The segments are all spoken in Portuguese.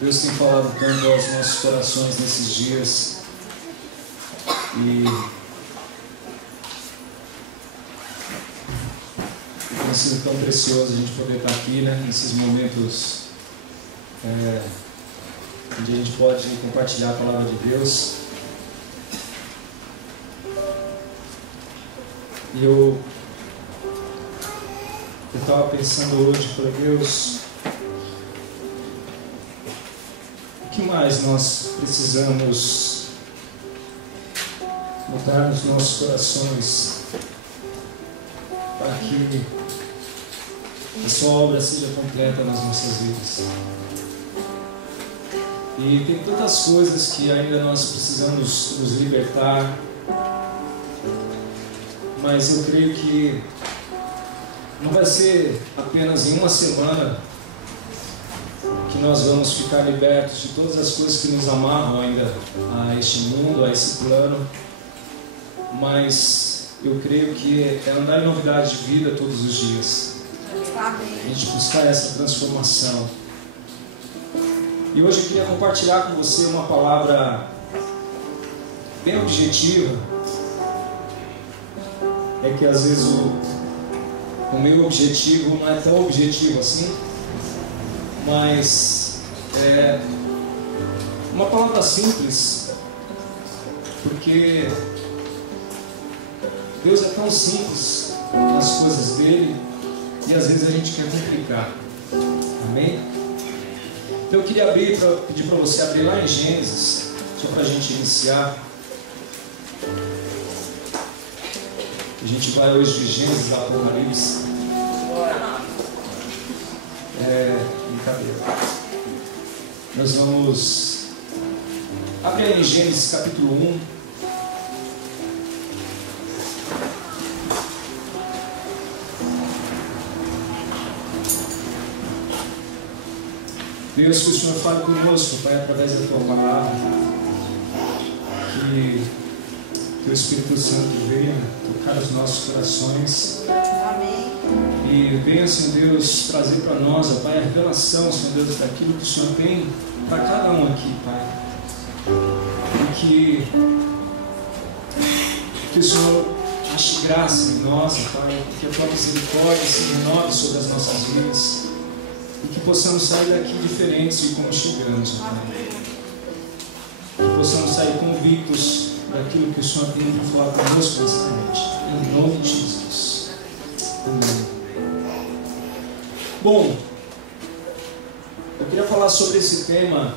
Deus tem falado tanto aos nossos corações nesses dias e tem sido tão precioso a gente poder estar aqui, né, nesses momentos onde a gente pode compartilhar a palavra de Deus. E eu estava pensando hoje para Deus, o que mais nós precisamos mudar nos nossos corações para que a sua obra seja completa nas nossas vidas. E tem tantas coisas que ainda nós precisamos nos libertar, mas eu creio que não vai ser apenas em uma semana que nós vamos ficar libertos de todas as coisas que nos amarram ainda a este mundo, a esse plano, mas eu creio que é andar em novidade de vida todos os dias, a gente buscar essa transformação. E hoje eu queria compartilhar com você uma palavra bem objetiva. É que às vezes o meu objetivo não é tão objetivo assim, mas é uma palavra simples, porque Deus é tão simples nas coisas dele e às vezes a gente quer complicar. Amém? Então eu queria pedir para você abrir lá em Gênesis, só para a gente iniciar. A gente vai hoje de Gênesis a Apocalipse. Brincadeira. Nós vamos abrir em Gênesis capítulo 1. Deus, que o Senhor fale conosco, Pai, através da Tua palavra. Que Teu Espírito Santo venha tocar os nossos corações. Amém. E venha, Senhor Deus, trazer para nós, ó Pai, a revelação, Senhor Deus, daquilo que o Senhor tem para cada um aqui, Pai. E que o Senhor ache graça em nós, ó Pai, que a Tua misericórdia se renove sobre as nossas vidas. E que possamos sair daqui diferentes de como chegamos, ó Pai. Que possamos sair convictos daquilo que o Senhor tem para falar conosco nessa noite. Em nome de Jesus. Amém. Bom, eu queria falar sobre esse tema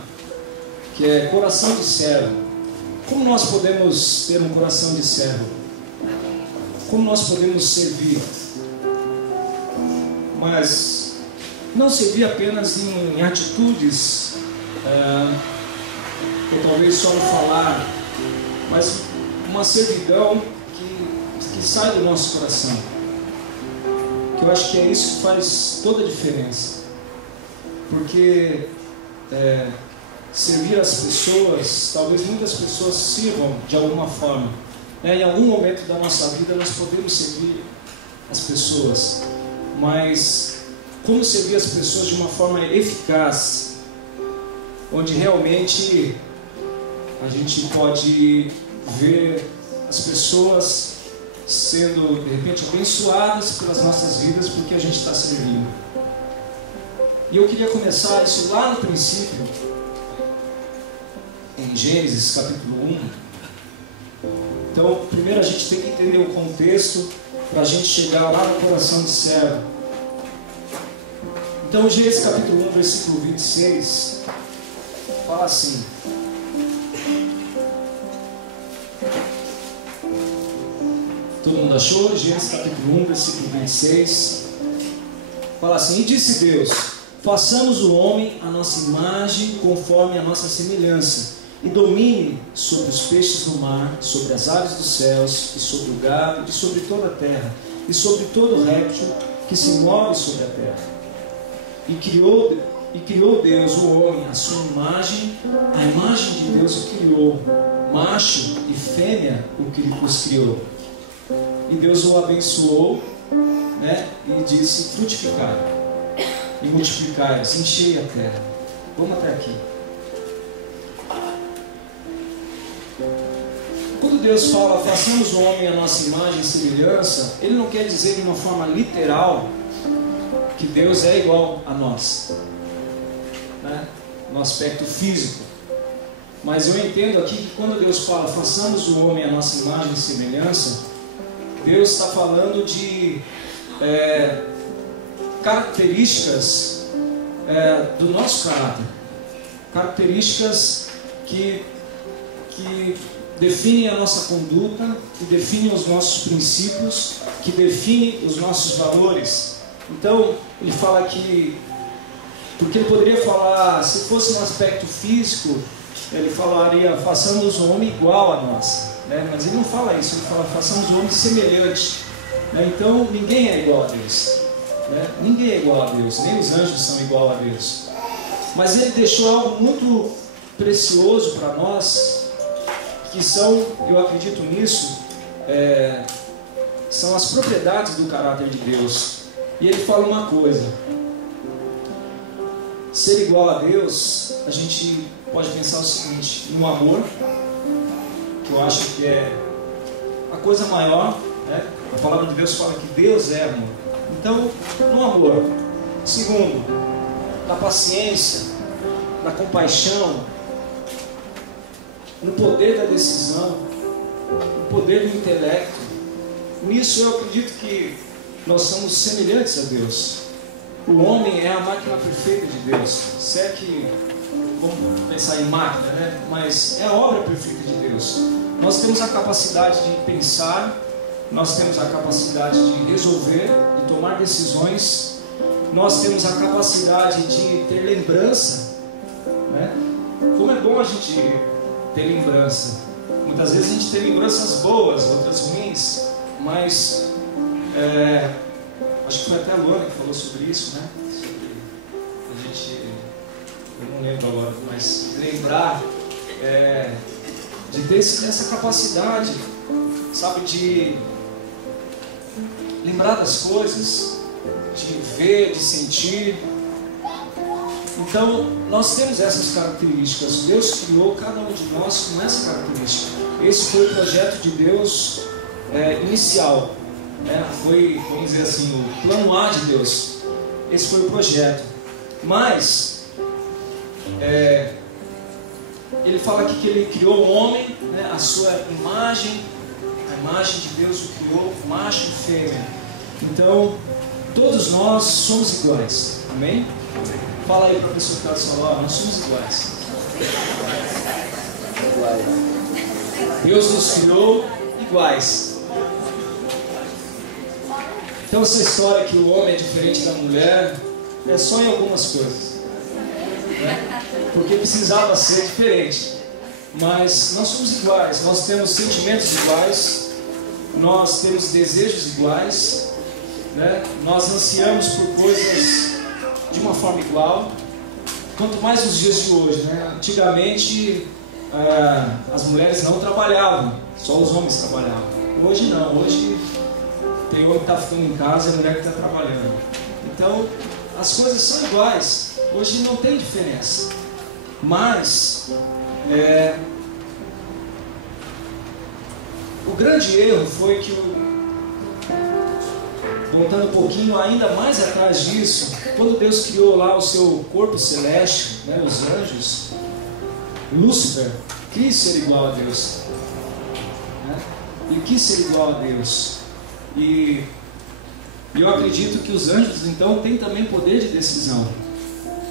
que é coração de servo. Como nós podemos ter um coração de servo? Como nós podemos servir? Mas não servir apenas em atitudes, ou talvez só no falar, mas uma servidão que sai do nosso coração. Que eu acho que é isso que faz toda a diferença. Porque servir as pessoas, talvez muitas pessoas sirvam de alguma forma. Em algum momento da nossa vida nós podemos servir as pessoas, mas como servir as pessoas de uma forma eficaz, onde realmente a gente pode ver as pessoas sendo, de repente, abençoadas pelas nossas vidas, porque a gente está servindo. E eu queria começar isso lá no princípio, em Gênesis capítulo 1. Então, primeiro a gente tem que entender o contexto, para a gente chegar lá no coração de servo. Então, Gênesis capítulo 1, versículo 26, fala assim: todo mundo achou? Gênesis capítulo 1, versículo 26, fala assim: e disse Deus, façamos o homem à nossa imagem, conforme a nossa semelhança, e domine sobre os peixes do mar, sobre as aves dos céus, e sobre o gado, e sobre toda a terra, e sobre todo réptil que se move sobre a terra. E criou Deus o homem à sua imagem, a imagem de Deus o criou, macho e fêmea os criou. E Deus o abençoou, e disse: frutificai e multiplicai, enchei a terra. Vamos até aqui. Quando Deus fala, façamos o homem à nossa imagem e semelhança, Ele não quer dizer de uma forma literal que Deus é igual a nós, né? No aspecto físico. Mas eu entendo aqui que quando Deus fala, façamos o homem à nossa imagem e semelhança, Deus está falando de características do nosso caráter, características que definem a nossa conduta, que definem os nossos princípios, que definem os nossos valores. Então, ele fala que, porque ele poderia falar, se fosse um aspecto físico, ele falaria, façamos o homem igual a nós, né? Mas ele não fala isso, ele fala, façamos o homem semelhante, né? Então, ninguém é igual a Deus, né? Ninguém é igual a Deus, nem os anjos são igual a Deus. Mas ele deixou algo muito precioso para nós, que são, eu acredito nisso, são as propriedades do caráter de Deus. E ele fala uma coisa: ser igual a Deus, a gente pode pensar o seguinte, no amor, que eu acho que é a coisa maior, né? A palavra de Deus fala que Deus é amor. Então, no amor. Segundo, na paciência, na compaixão, no poder da decisão, no poder do intelecto. Nisso eu acredito que nós somos semelhantes a Deus. O homem é a máquina perfeita de Deus. Se é que, vamos pensar em máquina, né? Mas é a obra perfeita de Deus. Nós temos a capacidade de pensar, nós temos a capacidade de resolver, de tomar decisões, nós temos a capacidade de ter lembrança, né? Como é bom a gente ter lembrança. Muitas vezes a gente tem lembranças boas, outras ruins, mas acho que foi até a Luana que falou sobre isso, né? Sobre a gente, eu não lembro agora, mas lembrar de ter essa capacidade, sabe, de lembrar das coisas, de ver, de sentir. Então, nós temos essas características. Deus criou cada um de nós com essa característica. Esse foi o projeto de Deus inicial, né? Foi, vamos dizer assim, o plano A de Deus. Esse foi o projeto. Mas, ele fala aqui que ele criou o homem, né? A sua imagem, a imagem de Deus o criou, macho e fêmea. Então, todos nós somos iguais. Amém? Fala aí para a pessoa que está do seu lado, nós somos iguais. Deus nos criou iguais. Então essa história que o homem é diferente da mulher é só em algumas coisas, né? Porque precisava ser diferente. Mas nós somos iguais, nós temos sentimentos iguais, nós temos desejos iguais, né? Nós ansiamos por coisas de uma forma igual, quanto mais nos dias de hoje, né? Antigamente as mulheres não trabalhavam, só os homens trabalhavam. Hoje não, hoje tem homem que está ficando em casa e a mulher que está trabalhando. Então as coisas são iguais, hoje não tem diferença. Mas o grande erro foi que voltando um pouquinho ainda mais atrás disso, quando Deus criou lá o seu corpo celeste, né, os anjos, Lúcifer quis ser igual a Deus, né? Ele quis ser igual a Deus. E eu acredito que os anjos então têm também poder de decisão,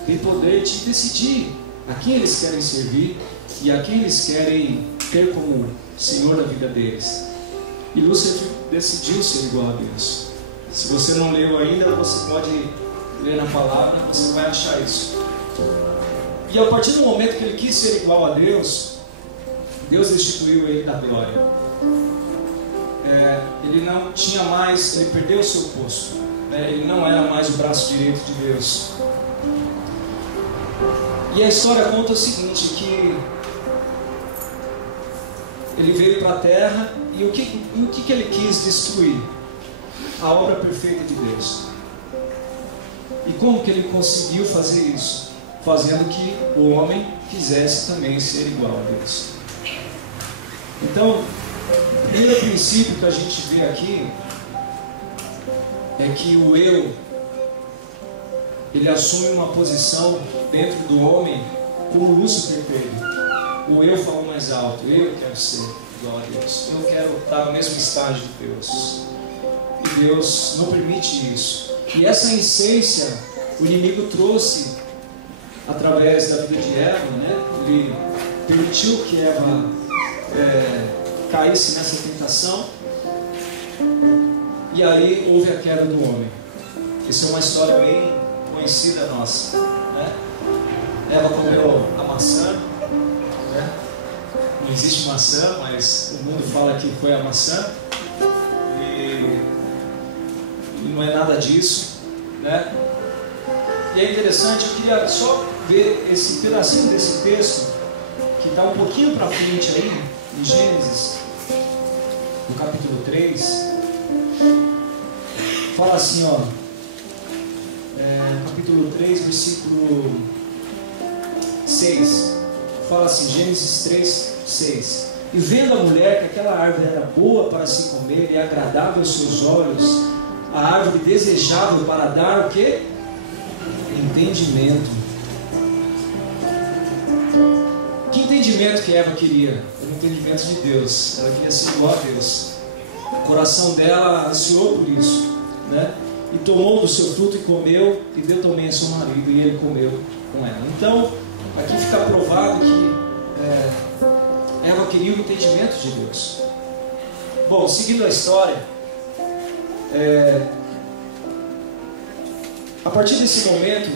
têm poder de decidir a quem eles querem servir e a quem eles querem ter como Senhor da vida deles. E Lúcifer decidiu ser igual a Deus. Se você não leu ainda, você pode ler na palavra, você vai achar isso. E a partir do momento que ele quis ser igual a Deus, Deus destituiu ele da glória. Ele não tinha mais, ele perdeu o seu posto, né? Ele não era mais o braço direito de Deus. E a história conta o seguinte, que ele veio para a terra e o que ele quis destruir? A obra perfeita de Deus. E como que ele conseguiu fazer isso? fazendo que o homem quisesse também ser igual a Deus. Então, o primeiro princípio que a gente vê aqui é que o eu, ele assume uma posição dentro do homem como Lúcifer teve. O eu falou mais alto: eu quero ser igual a Deus, eu quero estar no mesmo estágio de Deus. E Deus não permite isso. E essa essência o inimigo trouxe através da vida de Eva, né? Ele permitiu que Eva caísse nessa tentação, e aí houve a queda do homem. Essa é uma história bem conhecida nossa, né? Eva comeu a maçã, né? Não existe maçã, mas o mundo fala que foi a maçã, e não é nada disso, né? E é interessante, eu queria só ver esse pedacinho desse texto que está um pouquinho para frente aí, em Gênesis, no capítulo 3. Fala assim, ó, capítulo 3, versículo 6. Fala assim, Gênesis 3, 6. E vendo a mulher que aquela árvore era boa para se comer e agradável aos seus olhos, a árvore desejável para dar o quê? Entendimento. Que entendimento que Eva queria? O entendimento de Deus. Ela queria ser igual a Deus. O coração dela ansiou por isso, né? E tomou do seu fruto e comeu, e deu também a seu marido, e ele comeu com ela. Então, aqui fica provado que Eva queria o entendimento de Deus. Bom, seguindo a história, a partir desse momento,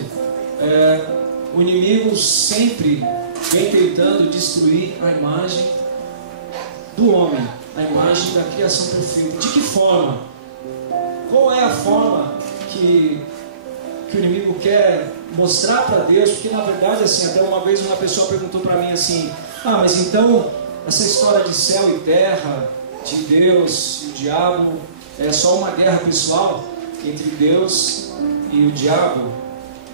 o inimigo sempre vem tentando destruir a imagem do homem, a imagem da criação perfeita. De que forma? Qual é a forma que o inimigo quer mostrar para Deus? Porque na verdade, assim, até uma vez uma pessoa perguntou para mim assim: ah, mas então essa história de céu e terra, de Deus e o diabo, é só uma guerra pessoal entre Deus e o diabo?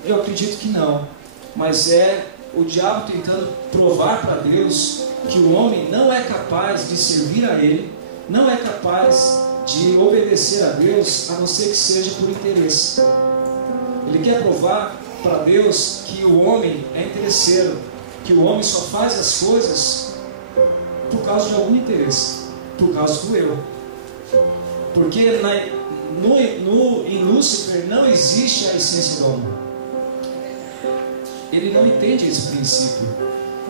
Eu acredito que não, mas é o diabo tentando provar para Deus que o homem não é capaz de servir a Ele, não é capaz de obedecer a Deus, a não ser que seja por interesse. Ele quer provar para Deus que o homem é interesseiro, que o homem só faz as coisas por causa de algum interesse, por causa do eu. Porque em Lúcifer não existe a essência do amor. Ele não entende esse princípio.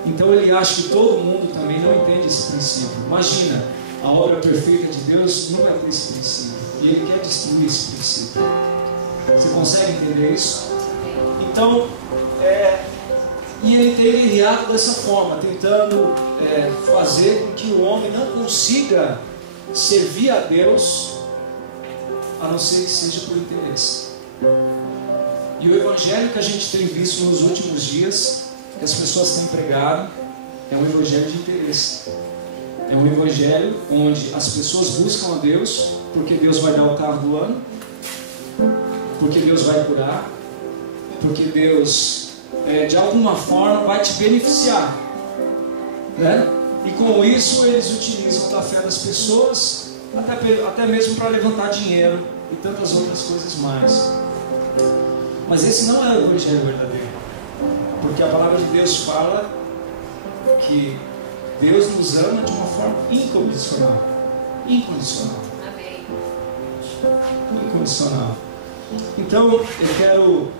Então ele acha que todo mundo também não entende esse princípio. Imagina, a obra perfeita de Deus não vai ter esse princípio. E ele quer destruir esse princípio. Você consegue entender isso? Então, e ele tem guerreado dessa forma, tentando fazer com que o homem não consiga servir a Deus, a não ser que seja por interesse. E o evangelho que a gente tem visto nos últimos dias, que as pessoas têm pregado, é um evangelho de interesse. É um evangelho onde as pessoas buscam a Deus, porque Deus vai dar o carro do ano, porque Deus vai curar, porque Deus, de alguma forma, vai te beneficiar, né? E com isso eles utilizam da fé das pessoas, até mesmo para levantar dinheiro e tantas outras coisas mais. Mas esse não é o evangelho verdadeiro, porque a palavra de Deus fala que Deus nos ama de uma forma incondicional. Incondicional. Amém. Incondicional. Então eu quero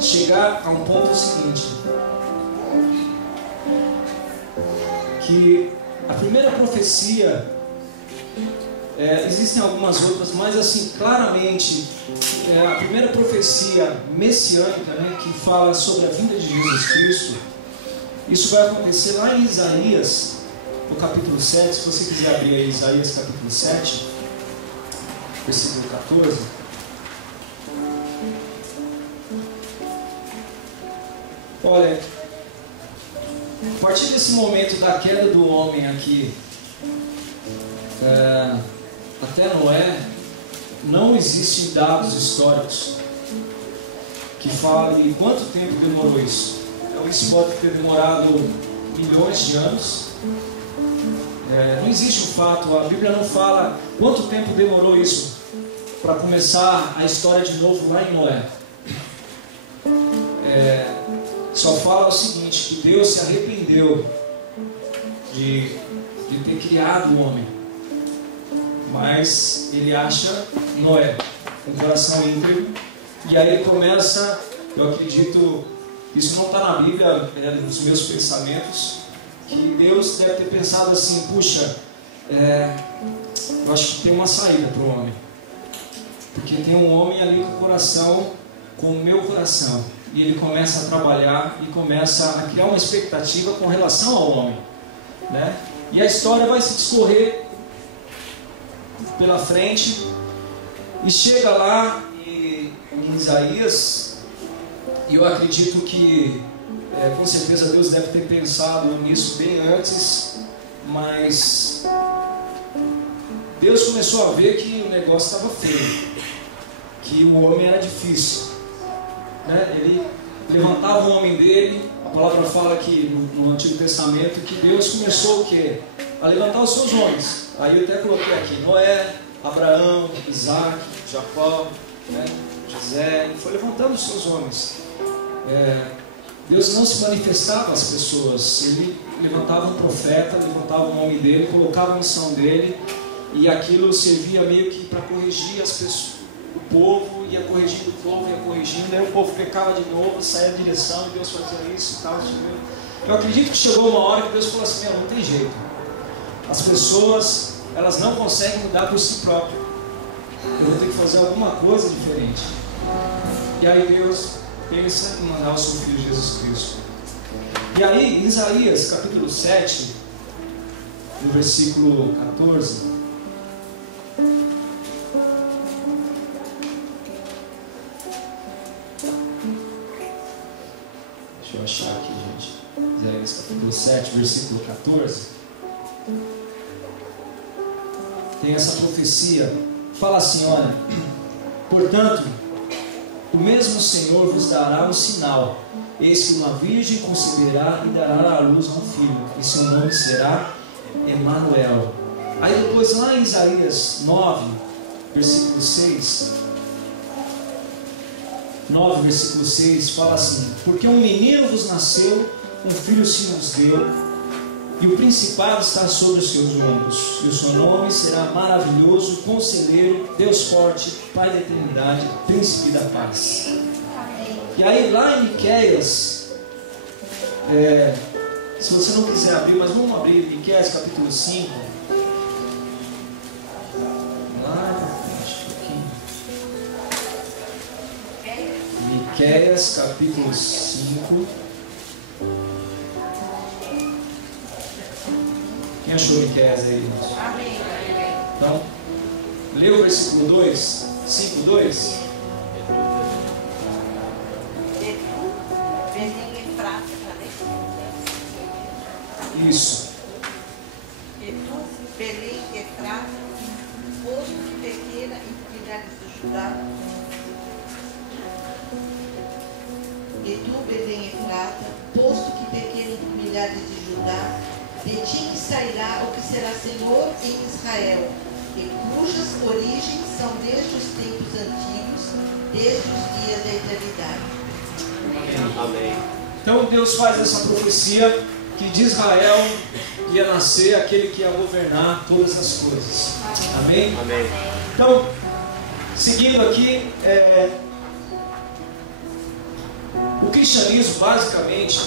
chegar a um ponto seguinte, que a primeira profecia, existem algumas outras, mas assim, claramente, a primeira profecia messiânica, né, que fala sobre a vinda de Jesus Cristo, isso vai acontecer lá em Isaías, no capítulo 7, se você quiser abrir aí Isaías capítulo 7, versículo 14. Olha, a partir desse momento da queda do homem aqui, até Noé, não existem dados históricos que fale quanto tempo demorou isso. Então isso pode ter demorado milhões de anos. Não existe um fato, a Bíblia não fala quanto tempo demorou isso para começar a história de novo lá em Noé. Só fala o seguinte, que Deus se arrependeu de ter criado o homem, mas ele acha Noé com o coração íntegro, e aí ele começa, eu acredito, isso não está na Bíblia, é nos meus pensamentos, que Deus deve ter pensado assim, puxa, eu acho que tem uma saída para o homem, porque tem um homem ali com o coração, com o meu coração, e ele começa a trabalhar e começa a criar uma expectativa com relação ao homem, né? E a história vai se discorrer pela frente e chega lá em Isaías, e eu acredito que com certeza Deus deve ter pensado nisso bem antes, mas Deus começou a ver que o negócio estava feio, que o homem era difícil, né? Ele levantava o homem dele. A palavra fala que no Antigo Testamento que Deus começou o quê? A levantar os seus homens. Aí eu até coloquei aqui Noé, Abraão, Isaac, Jacó, né? José. Ele foi levantando os seus homens. Deus não se manifestava às pessoas. Ele levantava um profeta, levantava o nome dele, colocava a missão dele, e aquilo servia meio que para corrigir as pessoas. O povo ia corrigindo o povo, ia corrigindo, aí o povo pecava de novo, saía da direção, e Deus fazia isso e tal. Eu acredito que chegou uma hora que Deus falou assim, não tem jeito. As pessoas, elas não conseguem mudar por si próprias. Eu vou ter que fazer alguma coisa diferente. E aí Deus pensa em mandar o seu Filho Jesus Cristo. E aí, em Isaías, capítulo 7, no versículo 14... Deixa eu achar aqui, gente. Isaías capítulo 7, versículo 14. Tem essa profecia. Fala assim, olha: portanto, o mesmo Senhor vos dará um sinal. Eis que uma virgem conceberá e dará à luz um filho, e seu nome será Emanuel. Aí depois lá em Isaías 9, versículo 6... 9, versículo 6, fala assim: porque um menino vos nasceu, um filho se nos deu, e o principado está sobre os seus ombros, e o seu nome será maravilhoso, conselheiro, Deus forte, Pai da eternidade, príncipe da paz. E aí lá em Miqueias, se você não quiser abrir, mas vamos abrir Miqueias capítulo 5. Miqueias capítulo 5. Quem achou Miqueias aí, irmãos? Amém. Então, lê o versículo 2, 5, 2. Isso. E tu, Belém Efrata, posto pequena em milhares de Judá. E tu, Belém Efrata, posto que pequeno em milhares de Judá, de ti que sairá o que será Senhor em Israel, e cujas origens são desde os tempos antigos, desde os dias da eternidade. Amém. Então Deus faz essa profecia que de Israel ia nascer aquele que ia governar todas as coisas. Amém? Amém. Então, seguindo aqui, o cristianismo, basicamente,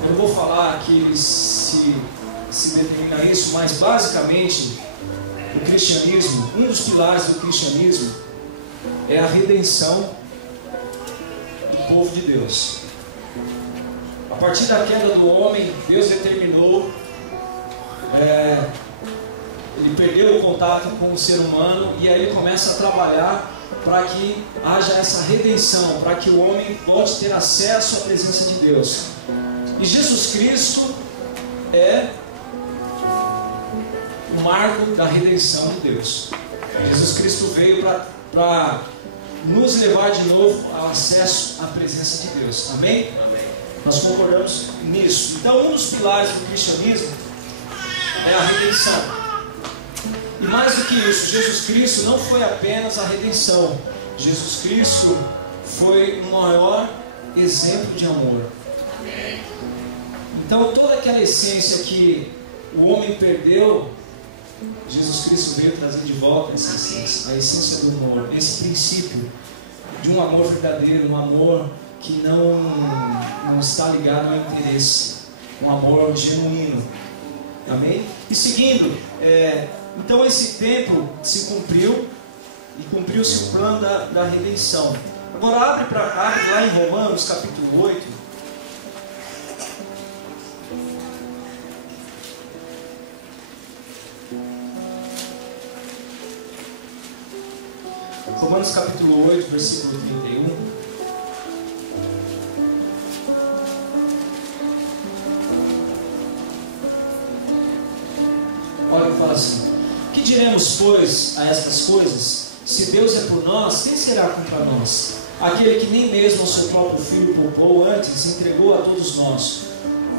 eu não vou falar aqui se determina isso, mas basicamente, o cristianismo, um dos pilares do cristianismo é a redenção do povo de Deus. A partir da queda do homem, Deus determinou, ele perdeu o contato com o ser humano, e aí ele começa a trabalhar para que haja essa redenção, para que o homem possa ter acesso à presença de Deus. E Jesus Cristo é o marco da redenção de Deus. Jesus Cristo veio para nos levar de novo ao acesso à presença de Deus. Amém? Amém. Nós concordamos nisso. Então, um dos pilares do cristianismo é a redenção. E mais do que isso, Jesus Cristo não foi apenas a redenção. Jesus Cristo foi o maior exemplo de amor. Então, toda aquela essência que o homem perdeu, Jesus Cristo veio trazer de volta essa essência, a essência do amor, esse princípio de um amor verdadeiro, um amor que não está ligado ao interesse, um amor genuíno. Amém? E seguindo, então esse tempo se cumpriu e cumpriu-se o plano da redenção. Agora abre lá em Romanos capítulo 8. Romanos capítulo 8, versículo 31. Olha, fala assim: que diremos, pois, a estas coisas? Se Deus é por nós, quem será contra nós? Aquele que nem mesmo o seu próprio Filho poupou, antes entregou a todos nós.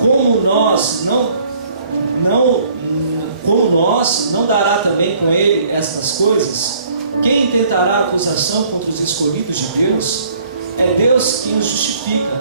Como nós não dará também com ele estas coisas? Quem intentará acusação contra os escolhidos de Deus? É Deus quem os justifica.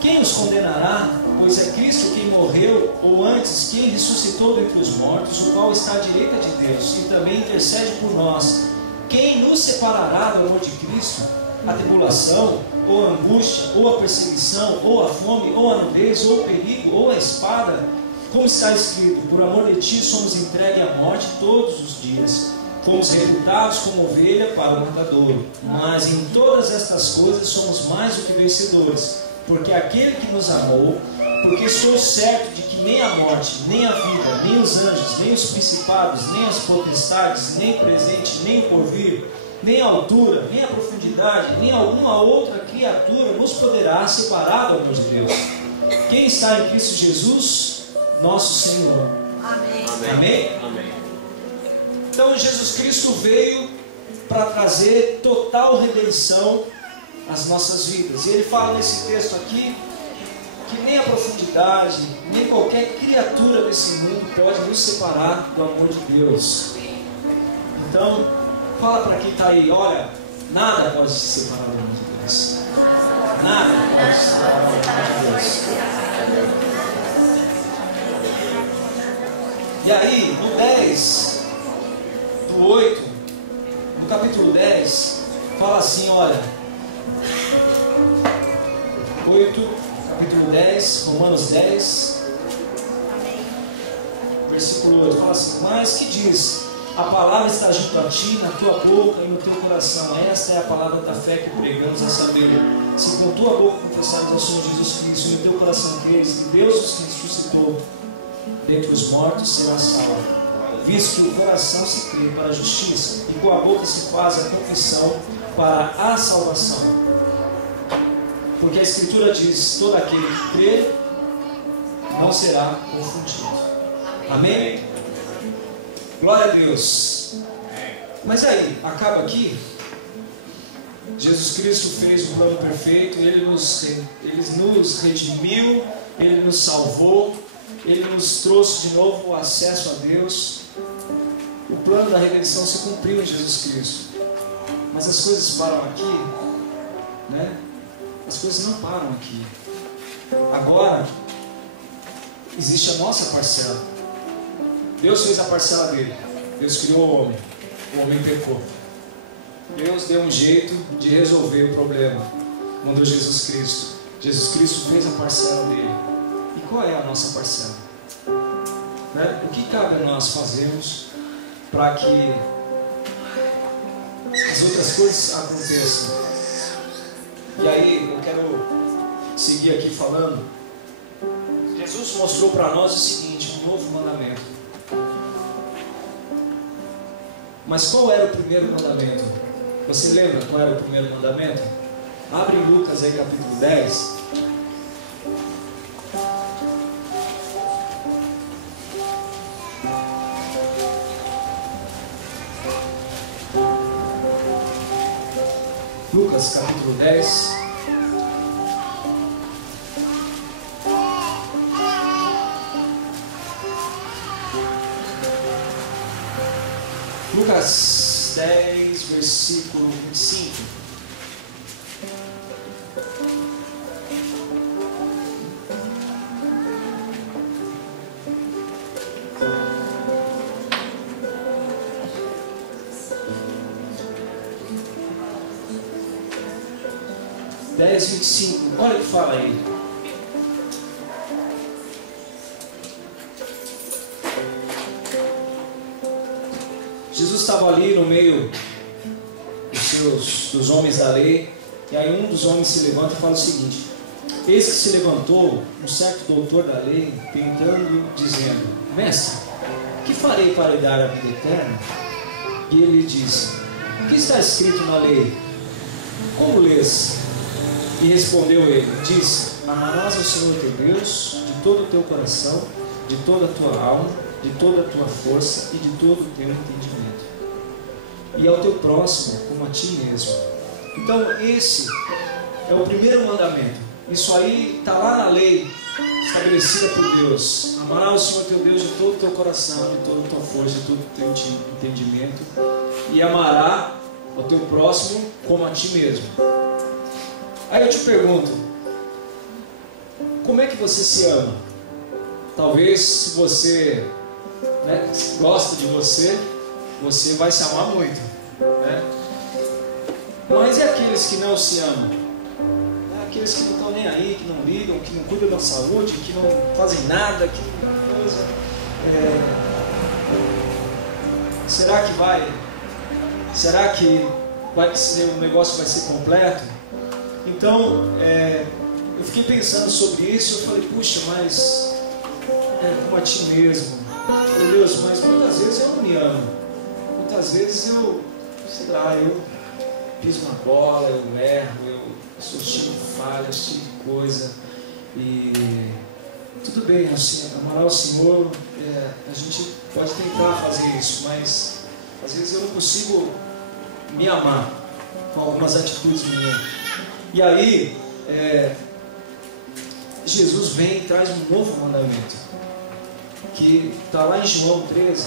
Quem os condenará? Pois é Cristo quem morreu, ou antes, quem ressuscitou dentre os mortos, o qual está à direita de Deus e também intercede por nós. Quem nos separará do amor de Cristo? A tribulação, ou a angústia, ou a perseguição, ou a fome, ou a nudez, ou o perigo, ou a espada? Como está escrito: por amor de ti somos entregues à morte todos os dias. Fomos reputados como ovelha para o matadouro. Mas em todas estas coisas somos mais do que vencedores, porque aquele que nos amou, porque estou certo de que nem a morte, nem a vida, nem os anjos, nem os principados, nem as potestades, nem o presente, nem o porvir, nem a altura, nem a profundidade, nem alguma outra criatura nos poderá separar do amor de Deus. Quem está em Cristo Jesus, nosso Senhor. Amém. Amém? Amém. Então Jesus Cristo veio para trazer total redenção às nossas vidas. E ele fala nesse texto aqui que nem a profundidade, nem qualquer criatura desse mundo pode nos separar do amor de Deus. Então, fala para quem está aí: olha, nada pode se separar do amor de Deus. Nada pode se separar do amor de Deus. E aí, no 10, do 8, no capítulo 10, fala assim, olha, 8, capítulo 10, Romanos 10, versículo 8, fala assim: mas que diz? A palavra está junto a ti, na tua boca e no teu coração. Esta é a palavra da fé que pregamos, a saber, se com tua boca confessares ao Senhor Jesus Cristo e no teu coração creres que Deus os ressuscitou dentre os mortos, será salvo. Visto que o coração se crê para a justiça e com a boca se faz a confissão para a salvação. Porque a Escritura diz: todo aquele que crê não será confundido. Amém? Glória a Deus. Mas aí, acaba aqui. Jesus Cristo fez o plano perfeito. Ele nos redimiu, Ele nos salvou, Ele nos trouxe de novo o acesso a Deus. O plano da redenção se cumpriu em Jesus Cristo. Mas as coisas param aqui, né? As coisas não param aqui. Agora existe a nossa parcela. Deus fez a parcela dele. Deus criou o homem pecou. Deus deu um jeito de resolver o problema. Mandou Jesus Cristo. Jesus Cristo fez a parcela dele. E qual é a nossa parcela? Né? O que cabe a nós fazermos para que as outras coisas aconteçam? E aí eu quero seguir aqui falando. Jesus mostrou para nós o seguinte: um novo mandamento. Mas qual era o primeiro mandamento? Você lembra qual era o primeiro mandamento? Abre em Lucas aí, capítulo 10. 10. Lucas 10, versículo 25. Olha o que fala aí. Jesus estava ali no meio dos homens da lei, e aí um dos homens se levanta e fala o seguinte: eis que se levantou um certo doutor da lei, tentando, dizendo: mestre, que farei para lhe dar a vida eterna? E ele disse: o que está escrito na lei? Como lês? E respondeu ele, disse: amarás ao Senhor teu Deus de todo o teu coração, de toda a tua alma, de toda a tua força e de todo o teu entendimento, e ao teu próximo como a ti mesmo. Então esse é o primeiro mandamento. Isso aí está lá na lei estabelecida por Deus: amarás ao Senhor teu Deus de todo o teu coração, de toda a tua força, de todo o teu entendimento, e amarás ao teu próximo como a ti mesmo. Aí eu te pergunto, como é que você se ama? Talvez se você gosta de você, você vai se amar muito, né? Mas e aqueles que não se amam? Aqueles que não estão nem aí, que não ligam, que não cuidam da saúde, que não fazem nada, que não coisa. Será que vai? Será que o negócio vai ser completo? Então, eu fiquei pensando sobre isso. Eu falei, puxa, mas como a ti mesmo. Eu falei, Deus, mas muitas vezes eu não me amo. Muitas vezes eu piso na bola, eu erro, eu sou cheio de falhas, cheio de coisa. E tudo bem, assim, amar ao Senhor, a gente pode tentar fazer isso, mas às vezes eu não consigo me amar com algumas atitudes minhas. E aí, Jesus vem e traz um novo mandamento, que está lá em João 13,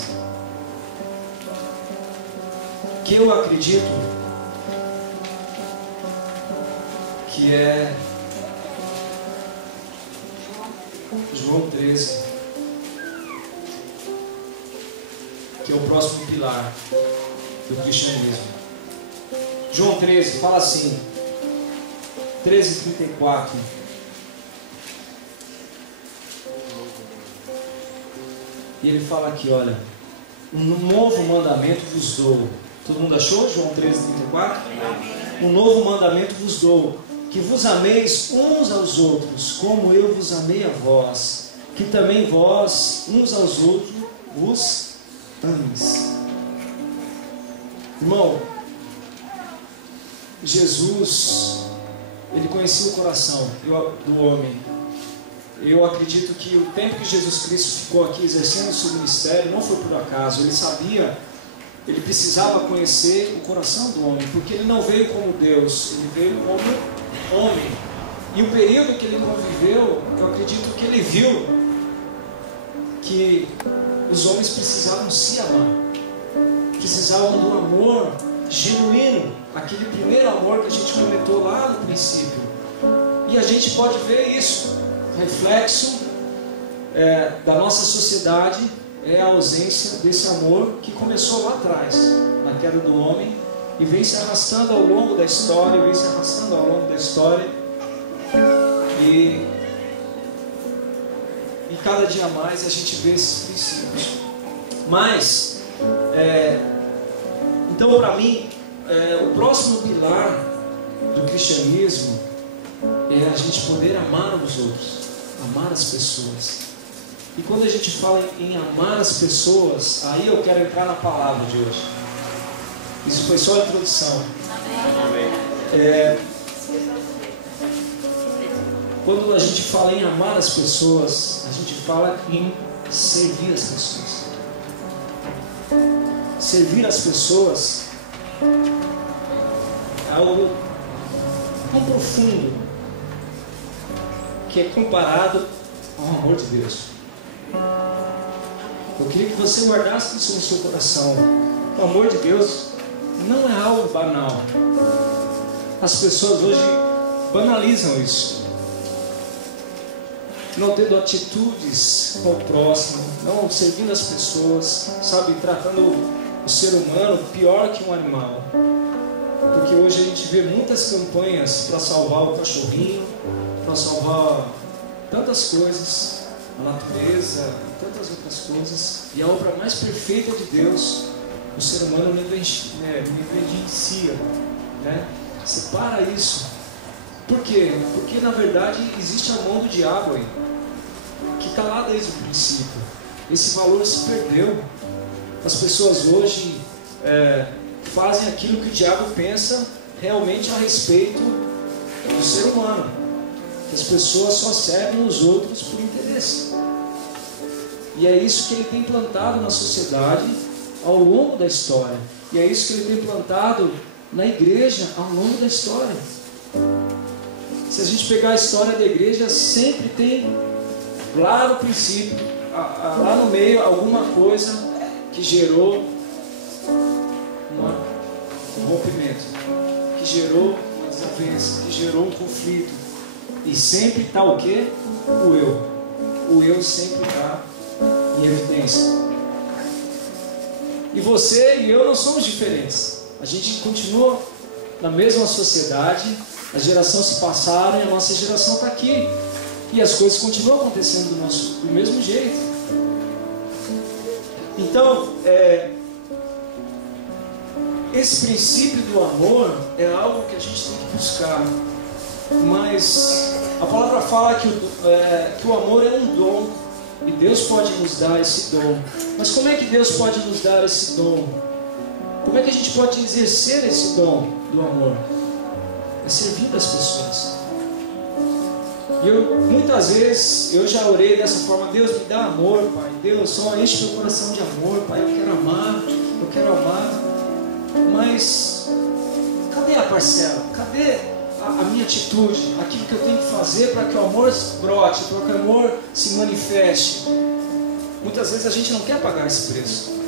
que eu acredito que é João 13, que é o próximo pilar do cristianismo. João 13 fala assim, 13:34. E ele fala aqui, olha, um novo mandamento vos dou. Todo mundo achou? João 13:34? Um novo mandamento vos dou, que vos ameis uns aos outros, como eu vos amei a vós, que também vós uns aos outros vos ameis. Irmão, Jesus, ele conhecia o coração do homem. Eu acredito que o tempo que Jesus Cristo ficou aqui exercendo o seu ministério não foi por acaso. Ele sabia, ele precisava conhecer o coração do homem, porque ele não veio como Deus, ele veio como homem. E o período que ele conviveu, eu acredito que ele viu que os homens precisavam se amar, precisavam do amor genuíno, aquele primeiro amor que a gente comentou lá no princípio. E a gente pode ver isso, reflexo da nossa sociedade é a ausência desse amor que começou lá atrás, na queda do homem, e vem se arrastando ao longo da história, e cada dia mais a gente vê esses princípios. Mas, então para mim, o próximo pilar do cristianismo é a gente poder amar os outros, amar as pessoas. E quando a gente fala em amar as pessoas, aí eu quero entrar na palavra de hoje. Isso foi só a introdução. Quando a gente fala em amar as pessoas, a gente fala em servir as pessoas. Servir as pessoas é algo tão profundo que é comparado ao amor de Deus. Eu queria que você guardasse isso no seu coração. O amor de Deus não é algo banal. As pessoas hoje banalizam isso, não tendo atitudes com o próximo, não servindo as pessoas, sabe, tratando o ser humano pior que um animal. Porque hoje a gente vê muitas campanhas para salvar o cachorrinho, para salvar tantas coisas, a natureza e tantas outras coisas, e a obra mais perfeita de Deus, o ser humano negligencia, né? Separa isso. Por quê? Porque na verdade existe a mão do diabo aí, que está lá desde o princípio. Esse valor se perdeu. As pessoas hoje fazem aquilo que o diabo pensa realmente a respeito do ser humano. As pessoas só servem os outros por interesse. E é isso que ele tem plantado na sociedade ao longo da história. E é isso que ele tem plantado na igreja ao longo da história. Se a gente pegar a história da igreja, sempre tem lá no princípio, lá no meio, alguma coisa que gerou um rompimento, que gerou uma desavença, que gerou um conflito. E sempre está o quê? O eu. O eu sempre está em evidência. E você e eu não somos diferentes. A gente continua na mesma sociedade, as gerações se passaram e a nossa geração está aqui. E as coisas continuam acontecendo do mesmo jeito. Então, esse princípio do amor é algo que a gente tem que buscar. Mas a palavra fala que o amor é um dom. E Deus pode nos dar esse dom. Mas como é que Deus pode nos dar esse dom? Como é que a gente pode exercer esse dom do amor? É servindo as pessoas. E muitas vezes eu já orei dessa forma: Deus, me dá amor, Pai. Deus, só enche meu coração de amor, Pai. Eu quero amar, eu quero amar. Mas cadê a parcela? Cadê a minha atitude? Aquilo que eu tenho que fazer para que o amor brote, para que o amor se manifeste? Muitas vezes a gente não quer pagar esse preço.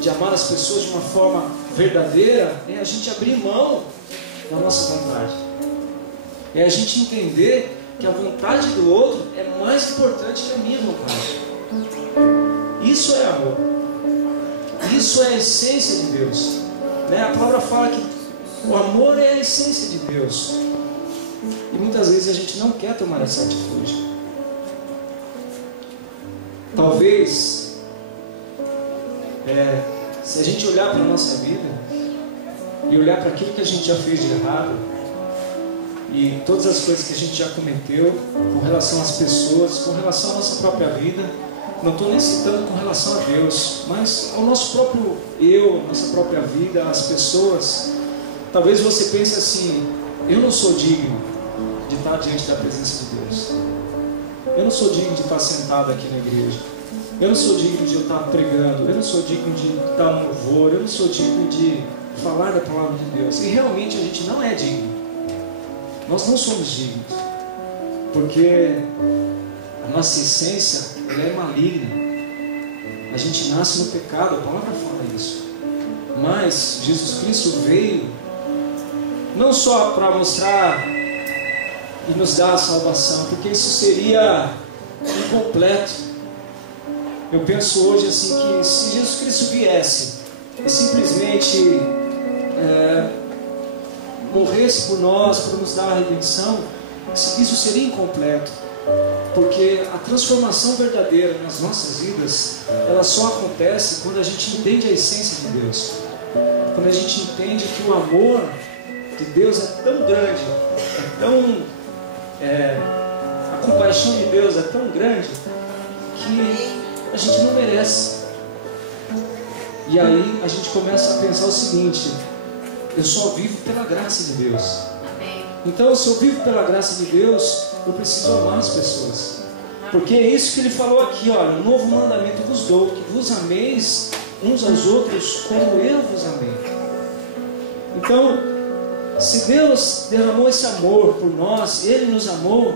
De amar as pessoas de uma forma verdadeira é a gente abrir mão da nossa vontade. É a gente entender que a vontade do outro é mais importante que a minha vontade. Isso é amor. Isso é a essência de Deus. Né? A palavra fala que o amor é a essência de Deus. E muitas vezes a gente não quer tomar essa atitude. Talvez, se a gente olhar para a nossa vida e olhar para aquilo que a gente já fez de errado, e todas as coisas que a gente já cometeu com relação às pessoas, com relação à nossa própria vida, não estou nem citando com relação a Deus, mas ao nosso próprio eu, nossa própria vida, as pessoas. Talvez você pense assim: eu não sou digno de estar diante da presença de Deus. Eu não sou digno de estar sentado aqui na igreja. Eu não sou digno de eu estar pregando. Eu não sou digno de estar no louvor. Eu não sou digno de falar da palavra de Deus. E realmente a gente não é digno. Nós não somos dignos. Porque a nossa essência, ela é maligna. A gente nasce no pecado, a palavra fala isso. Mas Jesus Cristo veio não só para mostrar e nos dar a salvação, porque isso seria incompleto. Eu penso hoje assim que se Jesus Cristo viesse e simplesmente morresse por nós, para nos dar a redenção, isso seria incompleto. Porque a transformação verdadeira nas nossas vidas, ela só acontece quando a gente entende a essência de Deus. Quando a gente entende que o amor de Deus é tão grande, a compaixão de Deus é tão grande, que a gente não merece. E aí a gente começa a pensar o seguinte: eu só vivo pela graça de Deus. Então, se eu vivo pela graça de Deus, eu preciso amar as pessoas. Porque é isso que ele falou aqui, olha: um novo mandamento vos dou, que vos ameis uns aos outros como eu vos amei. Então, Se Deus derramou esse amor por nós, Ele nos amou,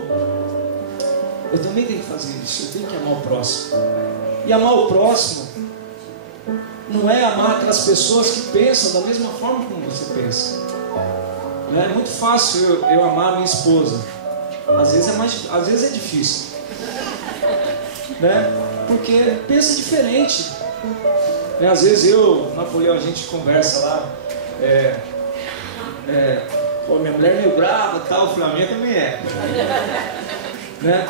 eu também tenho que fazer isso. Eu tenho que amar o próximo. E amar o próximo não é amar aquelas pessoas que pensam da mesma forma como você pensa. É muito fácil eu amar a minha esposa. Às vezes é difícil, né? Porque pensa diferente. Às vezes Napoleão, a gente conversa lá. Pô, minha mulher é meio brava e tal, a minha também é. Né?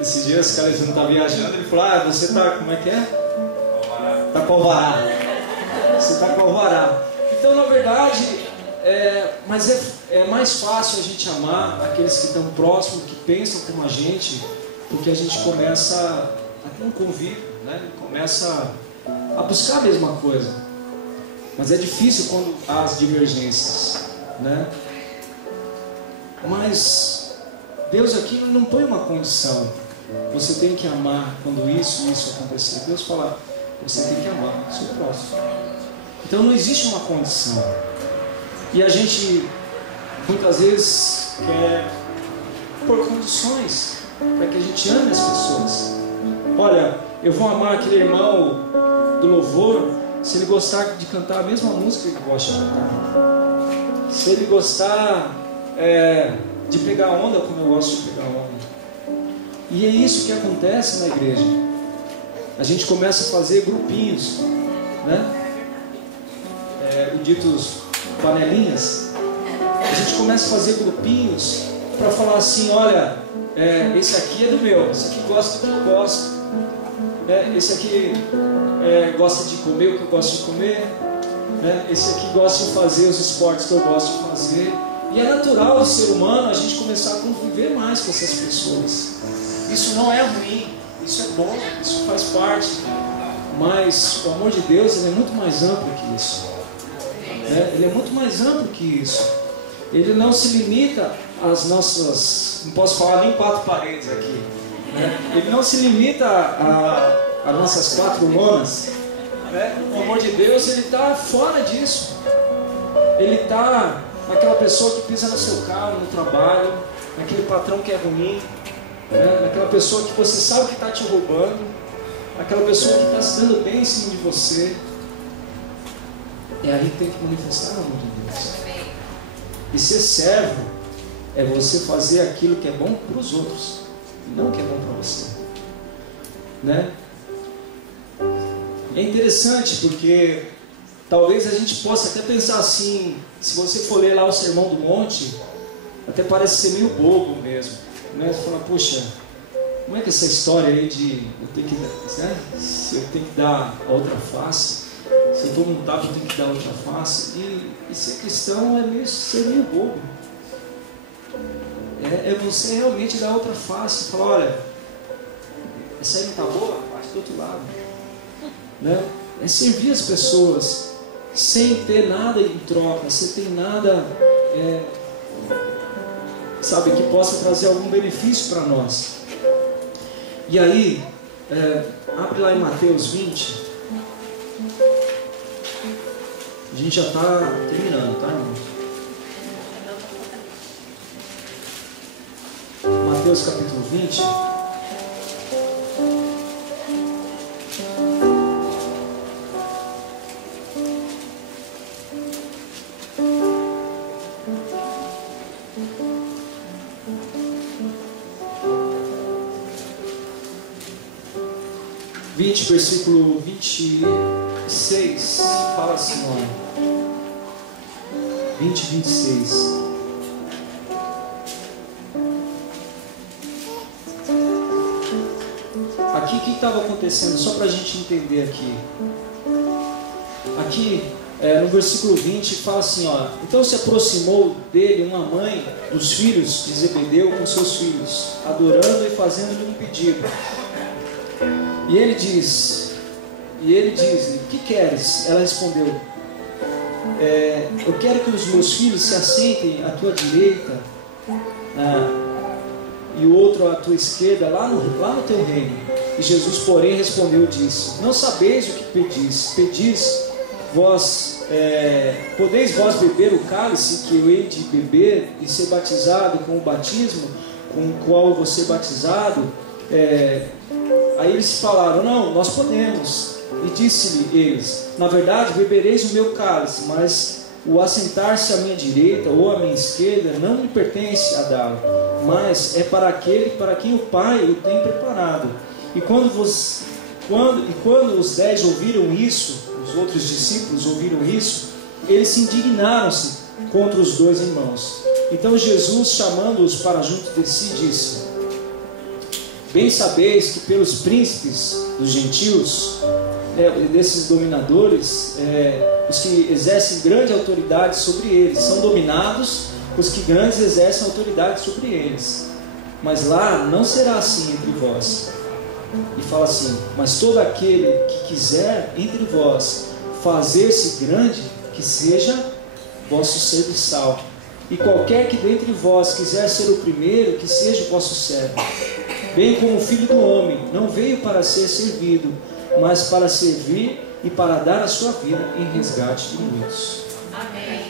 Esses dias esse cara não está viajando, ele falou: você tá, como é que é? Tá com alvará. Você tá com alvará. Então, na verdade, mas é mais fácil a gente amar aqueles que estão próximos, que pensam como a gente, porque a gente começa a ter um convívio, né? Começa a buscar a mesma coisa. Mas é difícil quando há as divergências, né? Mas Deus aqui não põe uma condição. Você tem que amar quando isso acontecer. Deus fala: você tem que amar o seu próximo. Então não existe uma condição. E a gente muitas vezes quer pôr condições para que a gente ame as pessoas. Olha, eu vou amar aquele irmão do louvor se ele gostar de cantar a mesma música que eu gosto de cantar. Se ele gostar de pegar onda como eu gosto de pegar onda. E é isso que acontece na igreja. A gente começa a fazer grupinhos, né? O ditos panelinhas. A gente começa a fazer grupinhos para falar assim: olha, esse aqui é do meu, esse aqui gosta do que eu gosto, esse aqui gosta de comer o que eu gosto de comer, esse aqui gosta de fazer os esportes que eu gosto de fazer. E é natural do ser humano a gente começar a conviver mais com essas pessoas. Isso não é ruim, isso é bom, isso faz parte. Mas o amor de Deus, ele é muito mais amplo que isso. Ele é muito mais amplo que isso. Ele não se limita às nossas, não posso falar nem 4 paredes aqui, né? Ele não se limita a nossas 4 lonas, né? O amor de Deus, ele está fora disso. Ele está naquela pessoa que pisa no seu carro, no trabalho, naquele patrão que é ruim, né? Naquela pessoa que você sabe que está te roubando, aquela pessoa que está se dando bem em cima de você. É aí que tem que manifestar o amor de Deus. E ser servo é você fazer aquilo que é bom para os outros, e não o que é bom para você, né? É interessante porque talvez a gente possa até pensar assim, se você for ler lá o Sermão do Monte, até parece ser meio bobo mesmo, né? Você fala: puxa, como é que essa história aí de eu tenho que, né? Se eu tenho que dar a outra face, se eu tomo um tapa, eu tenho que dar outra face. E ser cristão é ser meio bobo. É você realmente dar outra face. Falar: olha, essa aí não está boa, parte do outro lado, né? É servir as pessoas sem ter nada em troca, sem ter nada sabe, que possa trazer algum benefício para nós. E aí, abre lá em Mateus 20. A gente já está terminando, tá, irmãos? Mateus capítulo 20. Versículo 26, fala assim, olha. 20, 26. Aqui o que estava acontecendo? Só para a gente entender aqui. Aqui no versículo 20 fala assim, ó. Então se aproximou dele uma mãe dos filhos de Zebedeu com seus filhos, adorando e fazendo-lhe um pedido. E ele diz, o que queres? Ela respondeu, eu quero que os meus filhos se assentem à tua direita e o outro à tua esquerda, lá no teu reino. E Jesus, porém, respondeu e disse, não sabeis o que pedis. Pedis vós podeis vós beber o cálice que eu hei de beber e ser batizado com o batismo com o qual vou ser batizado? Aí eles falaram, não, nós podemos. E disse-lhe eles, na verdade bebereis o meu cálice, mas o assentar-se à minha direita ou à minha esquerda não me pertence a dá-lo, mas é para aquele para quem o Pai o tem preparado. E quando os 10 ouviram isso, os outros discípulos ouviram isso, eles se indignaram-se contra os 2 irmãos. Então Jesus, chamando-os para junto de si, disse, bem sabeis que pelos príncipes dos gentios, desses dominadores, os que exercem grande autoridade sobre eles, são dominados os que grandes exercem autoridade sobre eles. Mas lá não será assim entre vós. E fala assim, mas todo aquele que quiser entre vós fazer-se grande, que seja vosso serviçal. E qualquer que dentre vós quiser ser o primeiro, que seja o vosso servo. Bem como o Filho do Homem não veio para ser servido, mas para servir e para dar a sua vida em resgate de muitos. Amém.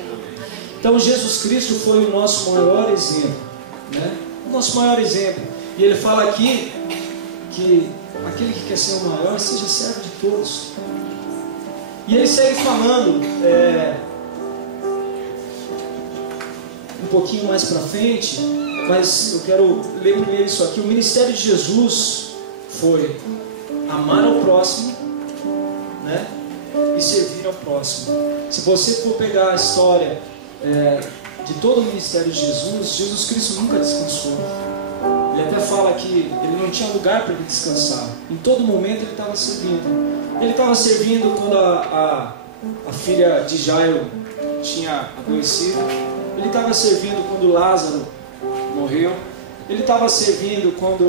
Então Jesus Cristo foi o nosso maior exemplo, né? O nosso maior exemplo. E ele fala aqui que aquele que quer ser o maior seja servo de todos. E ele segue falando um pouquinho mais para frente, mas eu quero ler primeiro isso aqui. O ministério de Jesus foi amar ao próximo, né? E servir ao próximo. Se você for pegar a história de todo o ministério de Jesus, Jesus Cristo nunca descansou. Ele até fala que ele não tinha lugar para ele descansar. Em todo momento ele estava servindo. Ele estava servindo quando a filha de Jairo tinha adoecido. Ele estava servindo quando Lázaro morreu. Ele estava servindo quando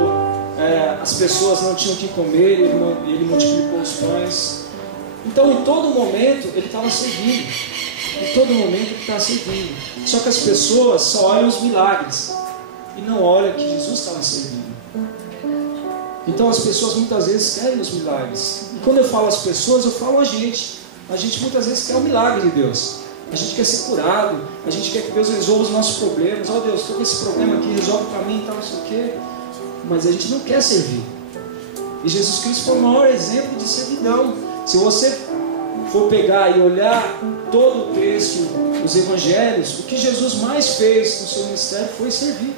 as pessoas não tinham o que comer. Ele multiplicou os pães. Então em todo momento ele estava servindo. Em todo momento ele estava servindo. Só que as pessoas só olham os milagres e não olham que Jesus estava servindo. Então as pessoas muitas vezes querem os milagres. E quando eu falo as pessoas, eu falo a gente. A gente muitas vezes quer o milagre de Deus. A gente quer ser curado. A gente quer que Deus resolva os nossos problemas. Ó Deus, estou com esse problema aqui, resolve para mim e tal, não sei o quê. Mas a gente não quer servir. E Jesus Cristo foi o maior exemplo de servidão. Se você for pegar e olhar todo o texto, os evangelhos, o que Jesus mais fez no seu ministério foi servir.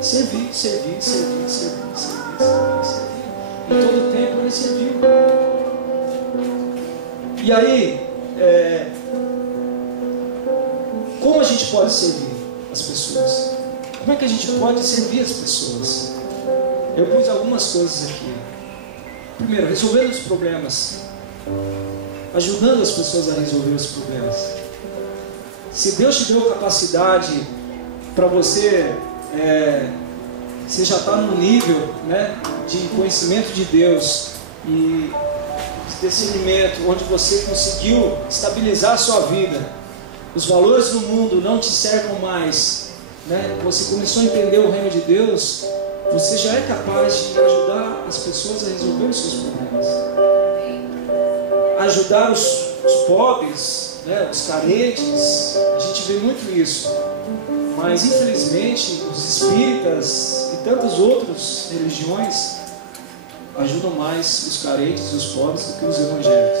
Servir, servir, servir, servir, servir, servir, servir. Em todo o tempo ele serviu. E aí, como a gente pode servir as pessoas? Como é que a gente pode servir as pessoas? Eu pus algumas coisas aqui. Primeiro, resolvendo os problemas. Ajudando as pessoas a resolver os problemas. Se Deus te deu capacidade para você, você já está num nível, né, de conhecimento de Deus e de discernimento, onde você conseguiu estabilizar a sua vida. Os valores do mundo não te cercam mais, né? Você começou a entender o reino de Deus. Você já é capaz de ajudar as pessoas a resolver os seus problemas. Ajudar os pobres, né, os carentes. A gente vê muito isso. Mas infelizmente os espíritas e tantas outras religiões ajudam mais os carentes e os pobres do que os evangélicos.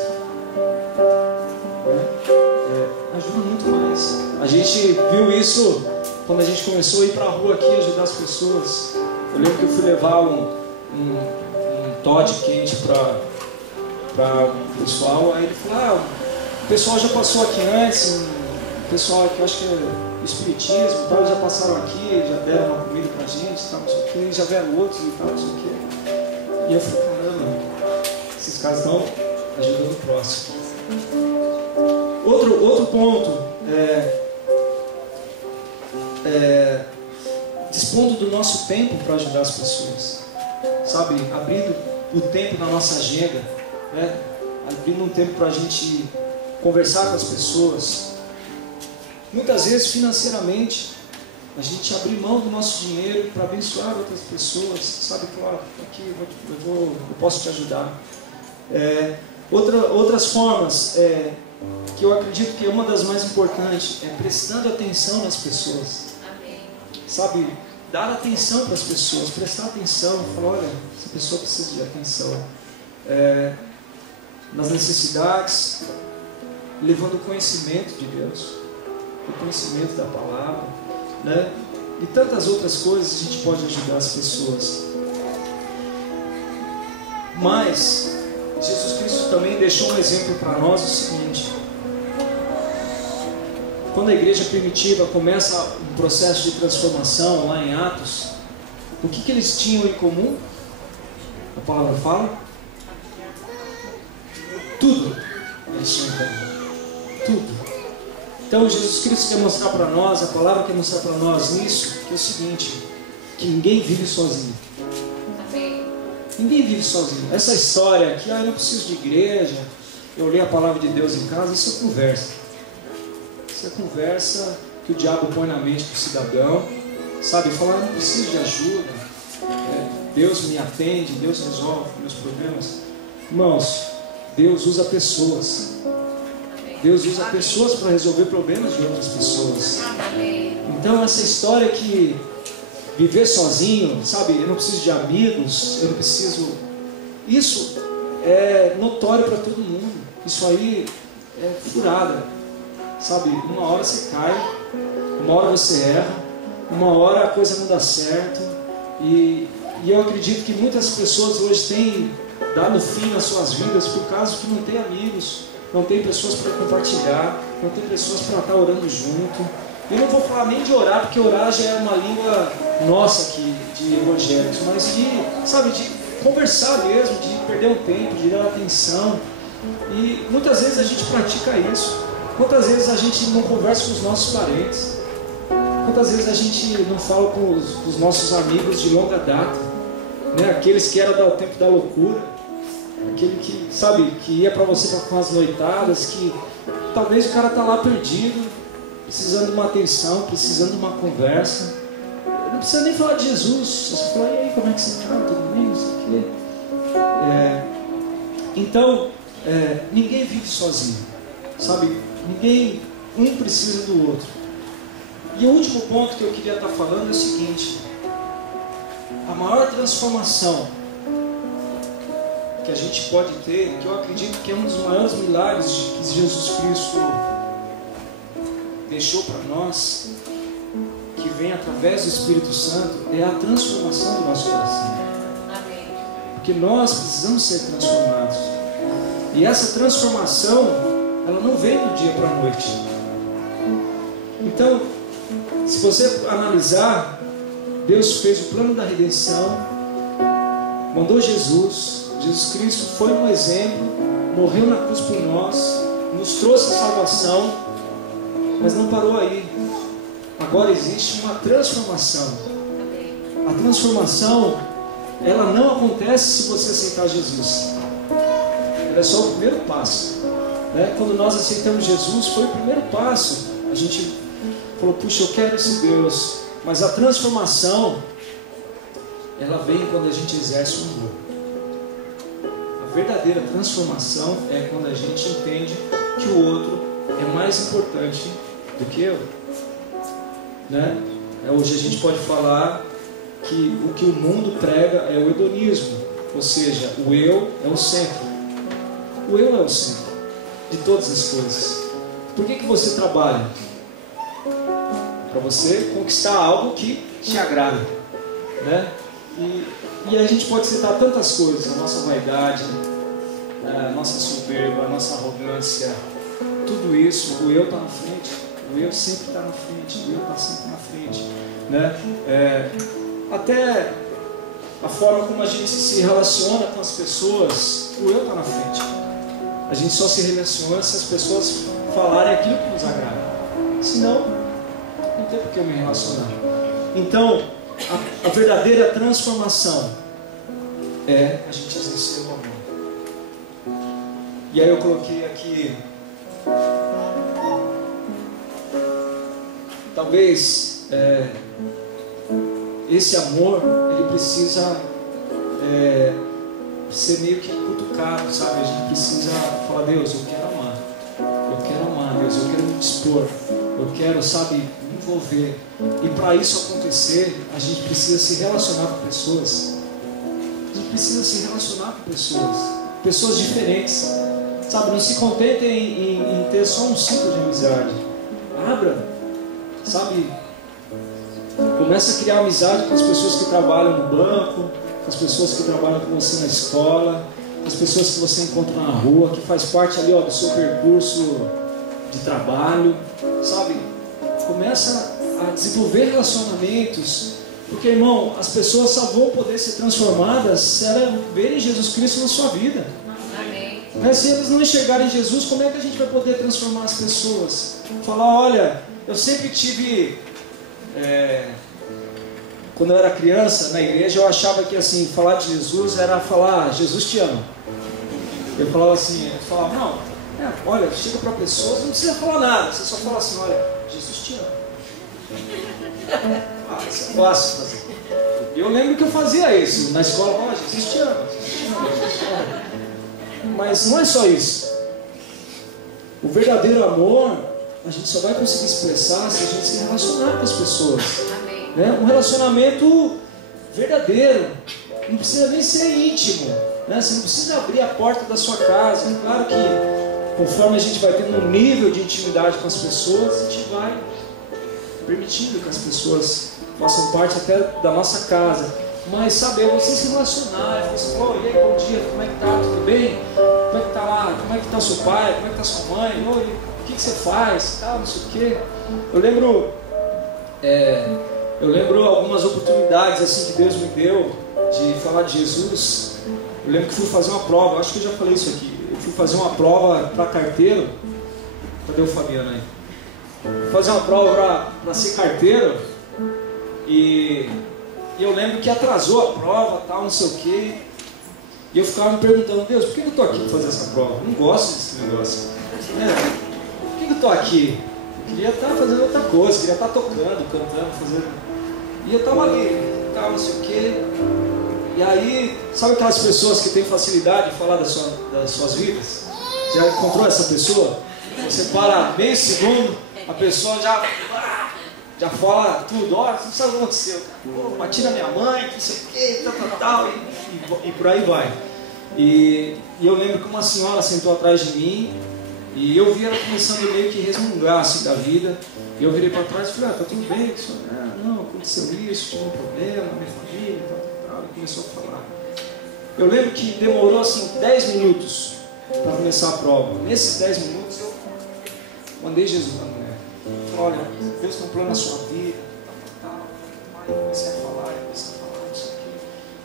Ajudam muito mais. A gente viu isso quando a gente começou a ir para a rua aqui ajudar as pessoas. Eu lembro que eu fui levar um Toddy quente para o pessoal. Aí ele falou, o pessoal já passou aqui antes, o pessoal aqui, eu acho que é espiritismo, tal, já passaram aqui, já deram uma comida pra gente, tal, não sei o que, já vieram outros e tal, não sei o que. E eu falei, caramba, esses caras estão ajudando o próximo. Outro ponto dispondo do nosso tempo para ajudar as pessoas, sabe, abrindo o tempo na nossa agenda, né? Abrindo um tempo para a gente conversar com as pessoas. Muitas vezes financeiramente a gente abrir mão do nosso dinheiro para abençoar outras pessoas, sabe, claro, aqui eu posso te ajudar. Outras formas, que eu acredito que é uma das mais importantes, é prestando atenção nas pessoas. Amém. Sabe, dar atenção para as pessoas, prestar atenção, falar, olha, essa pessoa precisa de atenção. Nas necessidades, levando o conhecimento de Deus, o conhecimento da palavra, né? E tantas outras coisas a gente pode ajudar as pessoas. Mas Jesus Cristo também deixou um exemplo para nós, o seguinte: quando a igreja primitiva começa um processo de transformação lá em Atos, o que eles tinham em comum? A palavra fala? Tudo eles tinham em comum. Tudo. Então Jesus Cristo quer mostrar para nós, a palavra quer mostrar para nós nisso, que é o seguinte: que ninguém vive sozinho. Amém. Ninguém vive sozinho. Essa história que eu não preciso de igreja, eu leio a palavra de Deus em casa, isso é conversa. Isso é conversa que o diabo põe na mente do cidadão, sabe? Falar, eu não preciso de ajuda, Deus me atende, Deus resolve meus problemas. Irmãos, Deus usa pessoas. Deus usa pessoas para resolver problemas de outras pessoas. Então essa história que viver sozinho, sabe, eu não preciso de amigos, eu não preciso... Isso é notório para todo mundo. Isso aí é furada, sabe? Uma hora você cai, uma hora você erra, uma hora a coisa não dá certo. E eu acredito que muitas pessoas hoje têm dado fim nas suas vidas por causa que não tem amigos, não tem pessoas para compartilhar, não tem pessoas para estar orando junto. Eu não vou falar nem de orar, porque orar já é uma língua nossa aqui, de evangélicos, mas de conversar mesmo, de perder um tempo, de dar atenção. E muitas vezes a gente pratica isso. Quantas vezes a gente não conversa com os nossos parentes? Quantas vezes a gente não fala com os nossos amigos de longa data, né? Aqueles que eram do tempo da loucura, aquele que, sabe, que ia para você com as noitadas, que talvez o cara está lá perdido, precisando de uma atenção, precisando de uma conversa. Não precisa nem falar de Jesus, você fala, e aí, como é que você está? Tudo bem? Não sei o quê. Então, ninguém vive sozinho, sabe? Ninguém, um precisa do outro. E o último ponto que eu queria estar falando é o seguinte: a maior transformação que a gente pode ter, que eu acredito que é um dos maiores milagres que Jesus Cristo deixou para nós, que vem através do Espírito Santo, é a transformação do nosso coração. Amém. Porque nós precisamos ser transformados. E essa transformação, ela não vem do dia para a noite. Então, se você analisar, Deus fez o plano da redenção, mandou Jesus Cristo foi um exemplo, morreu na cruz por nós, nos trouxe a salvação, mas não parou aí. Agora existe uma transformação. A transformação, ela não acontece se você aceitar Jesus. Ela é só o primeiro passo, né? Quando nós aceitamos Jesus, foi o primeiro passo. A gente falou, puxa, eu quero esse Deus. Mas a transformação, ela vem quando a gente exerce o amor. A verdadeira transformação é quando a gente entende que o outro é mais importante do que eu, né? Hoje a gente pode falar que o que o mundo prega é o hedonismo, ou seja, o eu é o centro. O eu é o centro de todas as coisas. Por que você trabalha? Para você conquistar algo que te agrada, né? E a gente pode citar tantas coisas: a nossa vaidade, a nossa soberba, a nossa arrogância, tudo isso. O eu está na frente, o eu sempre está na frente, o eu está sempre na frente, né? Até a forma como a gente se relaciona com as pessoas, o eu está na frente. A gente só se relaciona se as pessoas falarem aquilo que nos agrada, senão não tem por que eu me relacionar. Então, a verdadeira transformação é a gente exercer o amor. E aí eu coloquei aqui, talvez esse amor, ele precisa ser meio que cutucado, sabe? A gente precisa falar, Deus, eu quero amar. Eu Deus, eu quero me dispor, eu quero, sabe, me envolver. E para isso acontecer, a gente precisa se relacionar com pessoas. A gente precisa se relacionar com pessoas diferentes. Sabe, não se contentem em ter só um ciclo de amizade. Abra, sabe, começa a criar amizade com as pessoas que trabalham no banco, com as pessoas que trabalham com você na escola, com as pessoas que você encontra na rua, que faz parte ali, ó, do seu percurso de trabalho, sabe? Começa a desenvolver relacionamentos, porque, irmão, as pessoas só vão poder ser transformadas se elas verem Jesus Cristo na sua vida. Amém. Mas se eles não enxergarem Jesus, como é que a gente vai poder transformar as pessoas? Falar, olha, eu sempre tive... Quando eu era criança, na igreja, eu achava que assim, falar de Jesus era falar, Jesus te ama. Eu falava assim, eu falava, não, olha, chega para pessoas, não precisa falar nada, você só fala assim, olha, Jesus te ama. Isso é fácil fazer. E eu lembro que eu fazia isso na escola, olha, Jesus te ama. Mas não é só isso. O verdadeiro amor, a gente só vai conseguir expressar se a gente se relacionar com as pessoas. Né? Um relacionamento verdadeiro, não precisa nem ser íntimo, né? Você não precisa abrir a porta da sua casa. Claro que conforme a gente vai tendo um nível de intimidade com as pessoas, a gente vai permitindo que as pessoas façam parte até da nossa casa. Mas saber você se relacionar, você falar, e aí, bom dia, como é que tá? Tudo bem? Como é que tá lá? Como é que tá o seu pai? Como é que tá sua mãe? Oi, o que você faz? Não sei o quê. Eu lembro algumas oportunidades assim que Deus me deu de falar de Jesus. Eu lembro que fui fazer uma prova, acho que eu já falei isso aqui. Eu fui fazer uma prova para carteiro. Cadê o Fabiano aí? Fui fazer uma prova para ser carteiro. E eu lembro que atrasou a prova, tal, não sei o quê. E eu ficava me perguntando, Deus, por que eu estou aqui para fazer essa prova? Eu não gosto desse negócio. Por que eu estou aqui? Eu queria estar fazendo outra coisa, queria estar tocando, cantando, fazendo... E eu estava ali, tal, não sei o quê. E aí, sabe aquelas pessoas que têm facilidade de falar das suas vidas? Já encontrou essa pessoa? Você para meio segundo, a pessoa já fala tudo. Olha, você não sabe o que aconteceu. Pô, bati na minha mãe, não sei o quê, tal, e por aí vai. E eu lembro que uma senhora sentou atrás de mim e eu vi ela começando meio que resmungar assim da vida. E eu virei para trás e falei, tá tudo bem, não, aconteceu isso, tive um problema na minha família, tal, e começou a falar. Eu lembro que demorou assim 10 minutos para começar a prova. Nesses 10 minutos eu mandei Jesus na mulher. Falei, olha, Deus tem um plano na sua vida, tal. Aí eu comecei a falar, não sei o quê.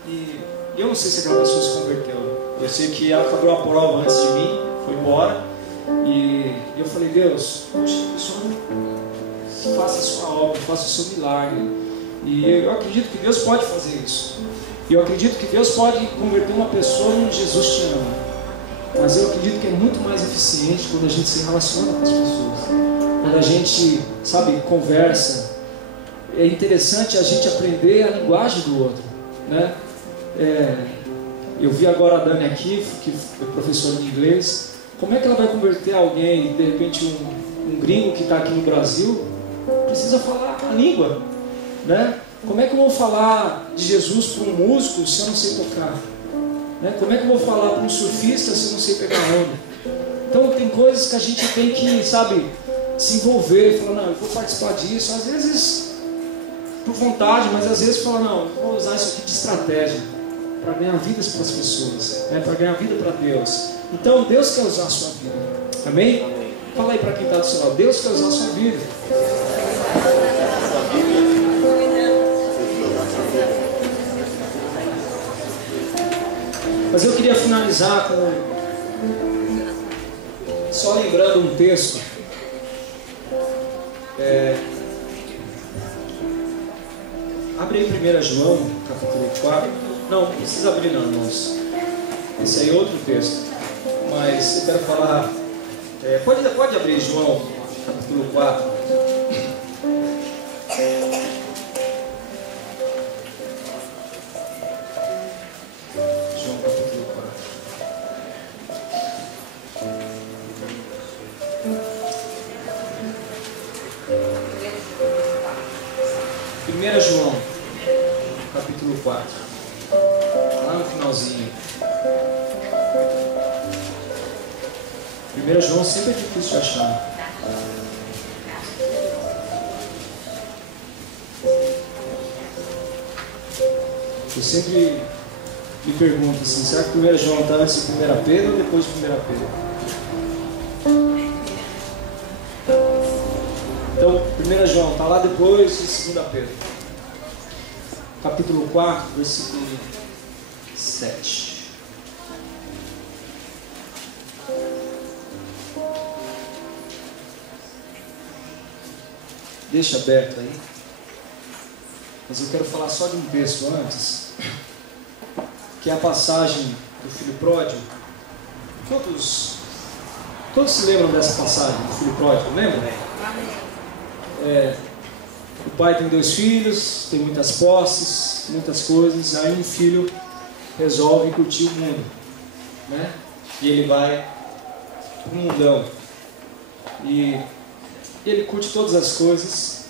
E eu não sei se aquela pessoa se converteu. Eu sei que ela acabou a prova antes de mim, foi embora. E eu falei, Deus, poxa, a pessoa não faça a sua obra, faça o seu milagre. E eu acredito que Deus pode fazer isso. E eu acredito que Deus pode converter uma pessoa onde Jesus te ama. Mas eu acredito que é muito mais eficiente quando a gente se relaciona com as pessoas. Quando a gente, sabe, conversa. É interessante a gente aprender a linguagem do outro, né? Eu vi agora a Dani aqui, que é professora de inglês. Como é que ela vai converter alguém, de repente um gringo que está aqui no Brasil, precisa falar a língua, né? Como é que eu vou falar de Jesus para um músico se eu não sei tocar? Né? Como é que eu vou falar para um surfista se eu não sei pegar onda? Então tem coisas que a gente tem que, sabe, se envolver, falar, não, eu vou participar disso, às vezes por vontade, mas às vezes falar, não, eu vou usar isso aqui de estratégia para ganhar vidas para as pessoas, né? Para ganhar vida para Deus. Então Deus quer usar a sua vida, amém? Fala aí para quem está do seu lado, Deus quer usar a sua vida. Mas eu queria finalizar com só lembrando um texto. Abre aí 1 João, capítulo 4. Não precisa abrir não, irmãos. Esse aí é outro texto. Mas eu quero falar. Pode abrir João, capítulo 4. João, capítulo 4. 4. Lá no finalzinho. 1 João sempre é difícil de achar. Eu sempre me pergunto assim, será que 1 João está antes de 1 Pedro ou depois de 1 Pedro? Então, 1 João está lá depois de 2 Pedro. Capítulo 4, versículo 7. Deixa aberto aí. Mas eu quero falar só de um texto antes, que é a passagem do filho pródigo. Todos se lembram dessa passagem do filho pródigo, lembram? O pai tem 2 filhos, tem muitas posses, muitas coisas, aí um filho resolve curtir o mundo, né? E ele vai para o mundão. E ele curte todas as coisas.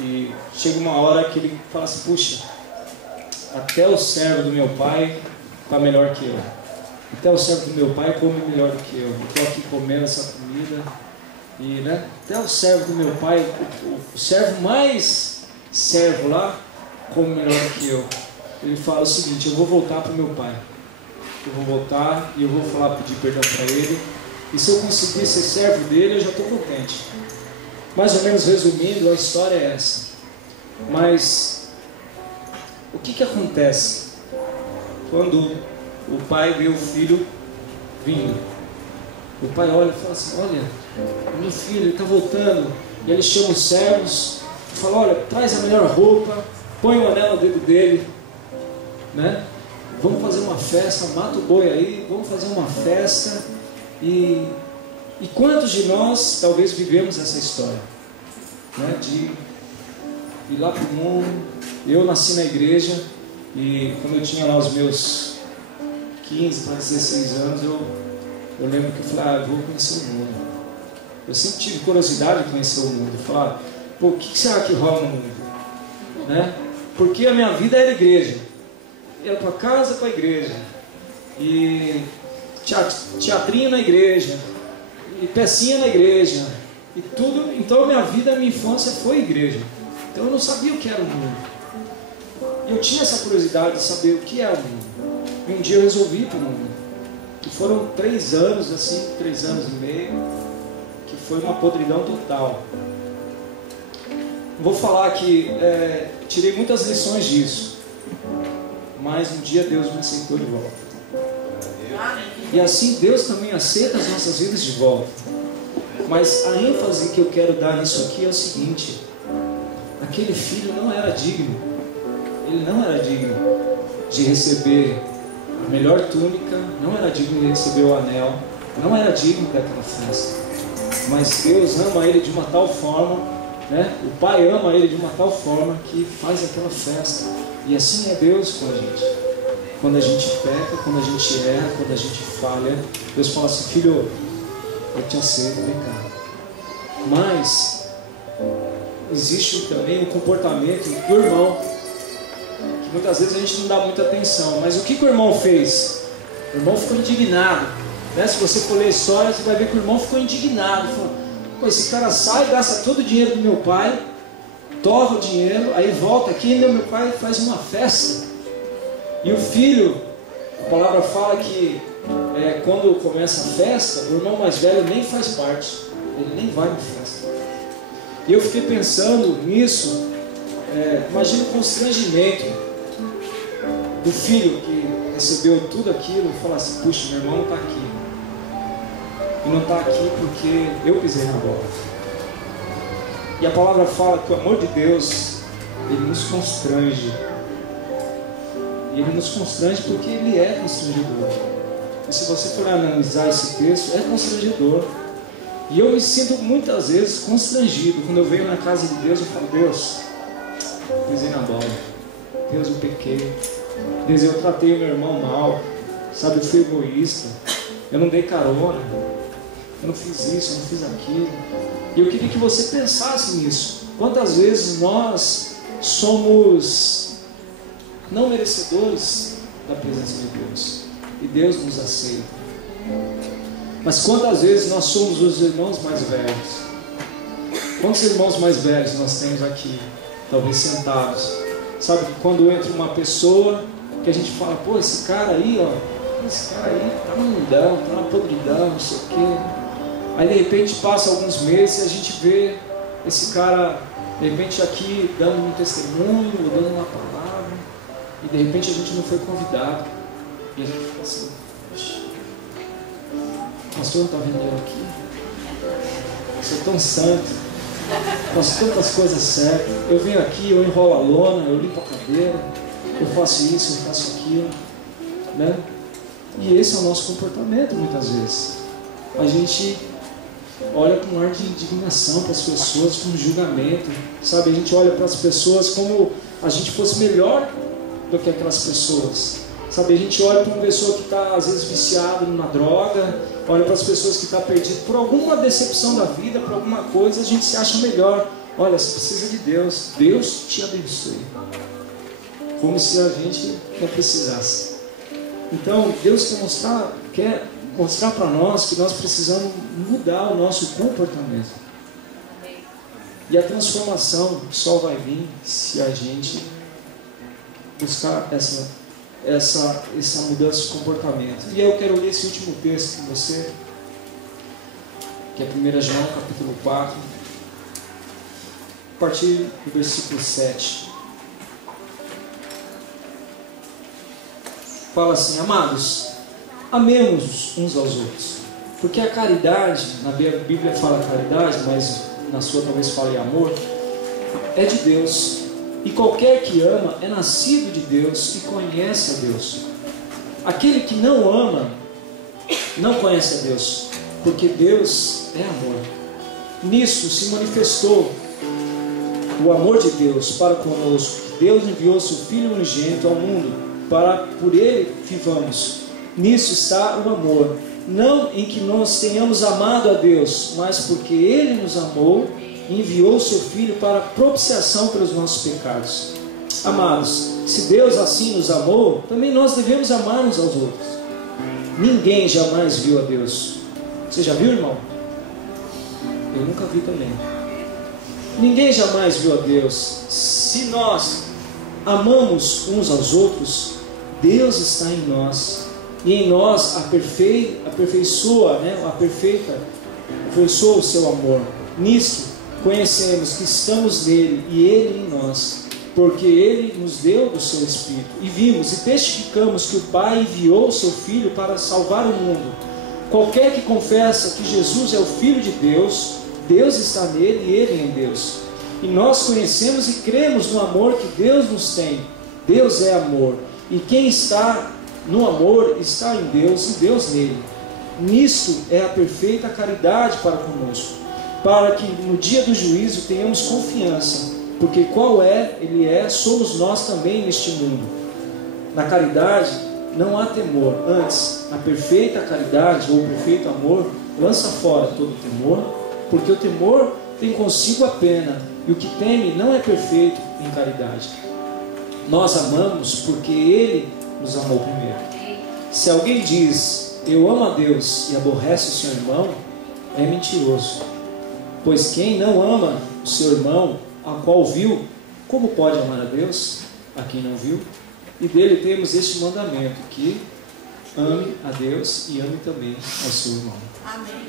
E chega uma hora que ele fala assim, puxa, até o servo do meu pai está melhor que eu. Até o servo do meu pai come melhor do que eu. Estou aqui comendo essa comida. E, né, até o servo do meu pai, o servo mais servo lá, come melhor que eu. Ele fala o seguinte, eu vou voltar para o meu pai. Eu vou voltar e eu vou falar, pedir perdão para ele. E se eu conseguir ser servo dele, eu já estou contente. Mais ou menos resumindo, a história é essa. Mas o que acontece quando o pai vê o filho vindo? O pai olha e fala assim, olha, meu filho está voltando. E ele chama os servos e fala, olha, traz a melhor roupa, põe o anel no dedo dele, né? Vamos fazer uma festa, mata o boi aí, vamos fazer uma festa. E quantos de nós talvez vivemos essa história, né, de ir lá para o mundo? Eu nasci na igreja e quando eu tinha lá os meus 15 para 16 anos, eu lembro que eu falei, eu vou conhecer o mundo. Eu sempre tive curiosidade de conhecer o mundo. Falar, pô, o que será que rola no mundo? Né? Porque a minha vida era igreja. Ia para casa, para a igreja. E teatrinho na igreja. E pecinha na igreja. E tudo. Então minha vida, minha infância foi igreja. Então eu não sabia o que era o mundo. E eu tinha essa curiosidade de saber o que é o mundo. E um dia eu resolvi ir para o mundo. E foram 3 anos, assim, 3 anos e meio, que foi uma podridão total. Vou falar que tirei muitas lições disso. Mas um dia Deus me aceitou de volta. E assim Deus também aceita as nossas vidas de volta. Mas a ênfase que eu quero dar nisso aqui é o seguinte: aquele filho não era digno. Ele não era digno de receber a melhor túnica, não era digno de receber o anel, não era digno daquela festa. Mas Deus ama ele de uma tal forma, né? O Pai ama ele de uma tal forma que faz aquela festa. E assim é Deus com a gente. Quando a gente peca, quando a gente erra, quando a gente falha, Deus fala assim: filho, eu te aceito, vem cá. Mas existe também o comportamento do irmão, que muitas vezes a gente não dá muita atenção. Mas o que o irmão fez? O irmão ficou indignado, né? Se você for ler a história, você vai ver que o irmão ficou indignado. Falou: pô, esse cara sai, gasta todo o dinheiro do meu pai, torra o dinheiro, aí volta aqui e meu pai faz uma festa. E o filho, a palavra fala que quando começa a festa, o irmão mais velho nem faz parte, ele nem vai na festa. E eu fiquei pensando nisso, imagina o constrangimento do filho que recebeu tudo aquilo e fala assim: puxa, meu irmão não está aqui. E não está aqui porque eu pisei na bola. E a palavra fala que o amor de Deus, ele nos constrange. E ele nos constrange porque ele é constrangedor. E se você for analisar esse texto, é constrangedor. E eu me sinto muitas vezes constrangido. Quando eu venho na casa de Deus, eu falo: Deus, eu pisei na bola. Deus, eu pequei. Deus, eu tratei o meu irmão mal. Sabe, eu fui egoísta. Eu não dei carona. Eu não fiz isso, eu não fiz aquilo. E eu queria que você pensasse nisso. Quantas vezes nós somos não merecedores da presença de Deus. E Deus nos aceita. Mas quantas vezes nós somos os irmãos mais velhos? Quantos irmãos mais velhos nós temos aqui, talvez sentados? Sabe, quando entra uma pessoa que a gente fala, pô, esse cara aí, ó, esse cara aí tá no mundão, tá na podridão, não sei o quê. Aí de repente passa alguns meses e a gente vê esse cara, de repente aqui, dando um testemunho, ou dando uma palavra, e de repente a gente não foi convidado. E a gente fica assim, poxa, o pastor não está vendo eu aqui? Eu sou tão santo, faço tantas coisas certas. Eu venho aqui, eu enrolo a lona, eu limpo a cadeira, eu faço isso, eu faço aquilo, né? E esse é o nosso comportamento muitas vezes. A gente olha com um ar de indignação para as pessoas, com um julgamento, sabe? A gente olha para as pessoas como a gente fosse melhor do que aquelas pessoas, sabe? A gente olha para uma pessoa que está às vezes viciada numa droga, olha para as pessoas que estão perdidas por alguma decepção da vida, por alguma coisa, a gente se acha melhor. Olha, você precisa de Deus, Deus te abençoe. Como se a gente não precisasse. Então, Deus quer mostrar para nós que nós precisamos mudar o nosso comportamento. E a transformação só vai vir se a gente buscar essa mudança de comportamento. E aí eu quero ler esse último texto com você, que é 1 João capítulo 4, a partir do versículo 7. Fala assim: amados, amemos uns aos outros, porque a caridade, na Bíblia fala caridade, mas na sua talvez fale amor, é de Deus. E qualquer que ama é nascido de Deus e conhece a Deus. Aquele que não ama não conhece a Deus, porque Deus é amor. Nisso se manifestou o amor de Deus para conosco. Deus enviou seu Filho unigênito ao mundo para por ele vivamos. Nisso está o amor, não em que nós tenhamos amado a Deus, mas porque Ele nos amou e enviou seu Filho para propiciação pelos nossos pecados. Amados, se Deus assim nos amou, também nós devemos amar uns aos outros. Ninguém jamais viu a Deus. Você já viu, irmão? Eu nunca vi também. Ninguém jamais viu a Deus. Se nós amamos uns aos outros, Deus está em nós, e em nós aperfeiçoa o seu amor. Nisto conhecemos que estamos nele e ele em nós, porque ele nos deu do seu Espírito. E vimos e testificamos que o Pai enviou o seu Filho para salvar o mundo. Qualquer que confessa que Jesus é o Filho de Deus, Deus está nele e ele em Deus. E nós conhecemos e cremos no amor que Deus nos tem. Deus é amor. E quem está no amor está em Deus e Deus nele. Nisto é a perfeita caridade para conosco, para que no dia do juízo tenhamos confiança, porque qual Ele é, somos nós também neste mundo. Na caridade não há temor, antes, a perfeita caridade ou o perfeito amor lança fora todo temor, porque o temor tem consigo a pena, e o que teme não é perfeito em caridade. Nós amamos porque Ele nos amou primeiro. Se alguém diz, eu amo a Deus e aborrece o seu irmão, é mentiroso. Pois quem não ama o seu irmão, a qual viu, como pode amar a Deus, a quem não viu? E dele temos este mandamento, que ame a Deus e ame também ao seu irmão. Amém.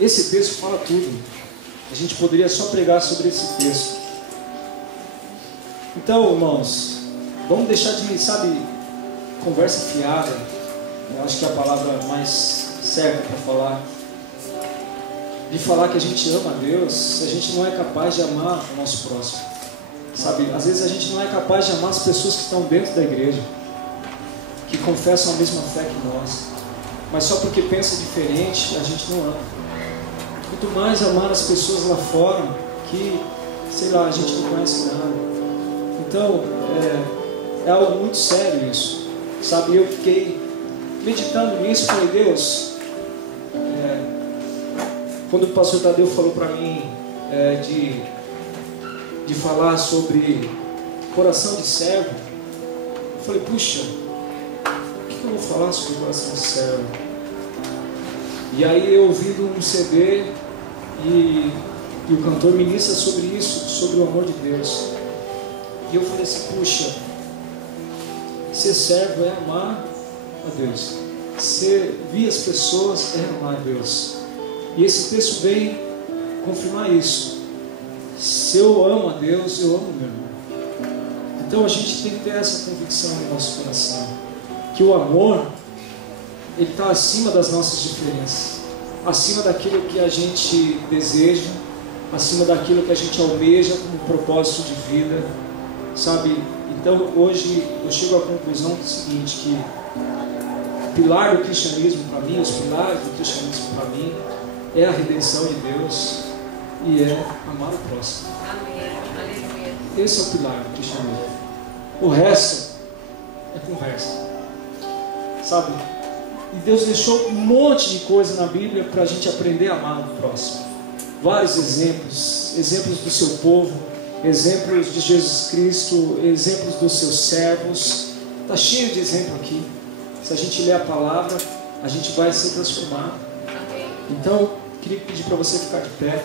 Esse texto fala tudo. A gente poderia só pregar sobre esse texto. Então, irmãos, vamos deixar de, conversa fiada. Eu acho que é a palavra mais certa para falar. De falar que a gente ama a Deus, se a gente não é capaz de amar o nosso próximo. Às vezes a gente não é capaz de amar as pessoas que estão dentro da igreja, que confessam a mesma fé que nós, mas só porque pensa diferente, a gente não ama. Quanto mais amar as pessoas lá fora, que, a gente não conhece nada. Então, é algo muito sério isso, eu fiquei meditando nisso, falei, Deus, quando o pastor Tadeu falou para mim de falar sobre coração de servo, falei, puxa, o que eu vou falar sobre o coração do servo? E aí eu ouvindo um CD e o cantor ministra sobre isso, sobre o amor de Deus. E eu falei assim, puxa, ser servo é amar a Deus. Servir as pessoas é amar a Deus. E esse texto vem confirmar isso. Se eu amo a Deus, eu amo meu irmão. Então a gente tem que ter essa convicção no nosso coração, que o amor, ele está acima das nossas diferenças, acima daquilo que a gente deseja, acima daquilo que a gente almeja como propósito de vida, sabe? Então hoje eu chego à conclusão do seguinte, que o pilar do cristianismo para mim, os pilares do cristianismo para mim, é a redenção de Deus e é amar o próximo. Esse é o pilar do cristianismo. O resto é conversa, sabe? E Deus deixou um monte de coisa na Bíblia para a gente aprender a amar o próximo. Vários exemplos do seu povo, exemplos de Jesus Cristo, exemplos dos seus servos. Está cheio de exemplo aqui. Se a gente ler a palavra, a gente vai ser transformado. Então, queria pedir para você ficar de pé.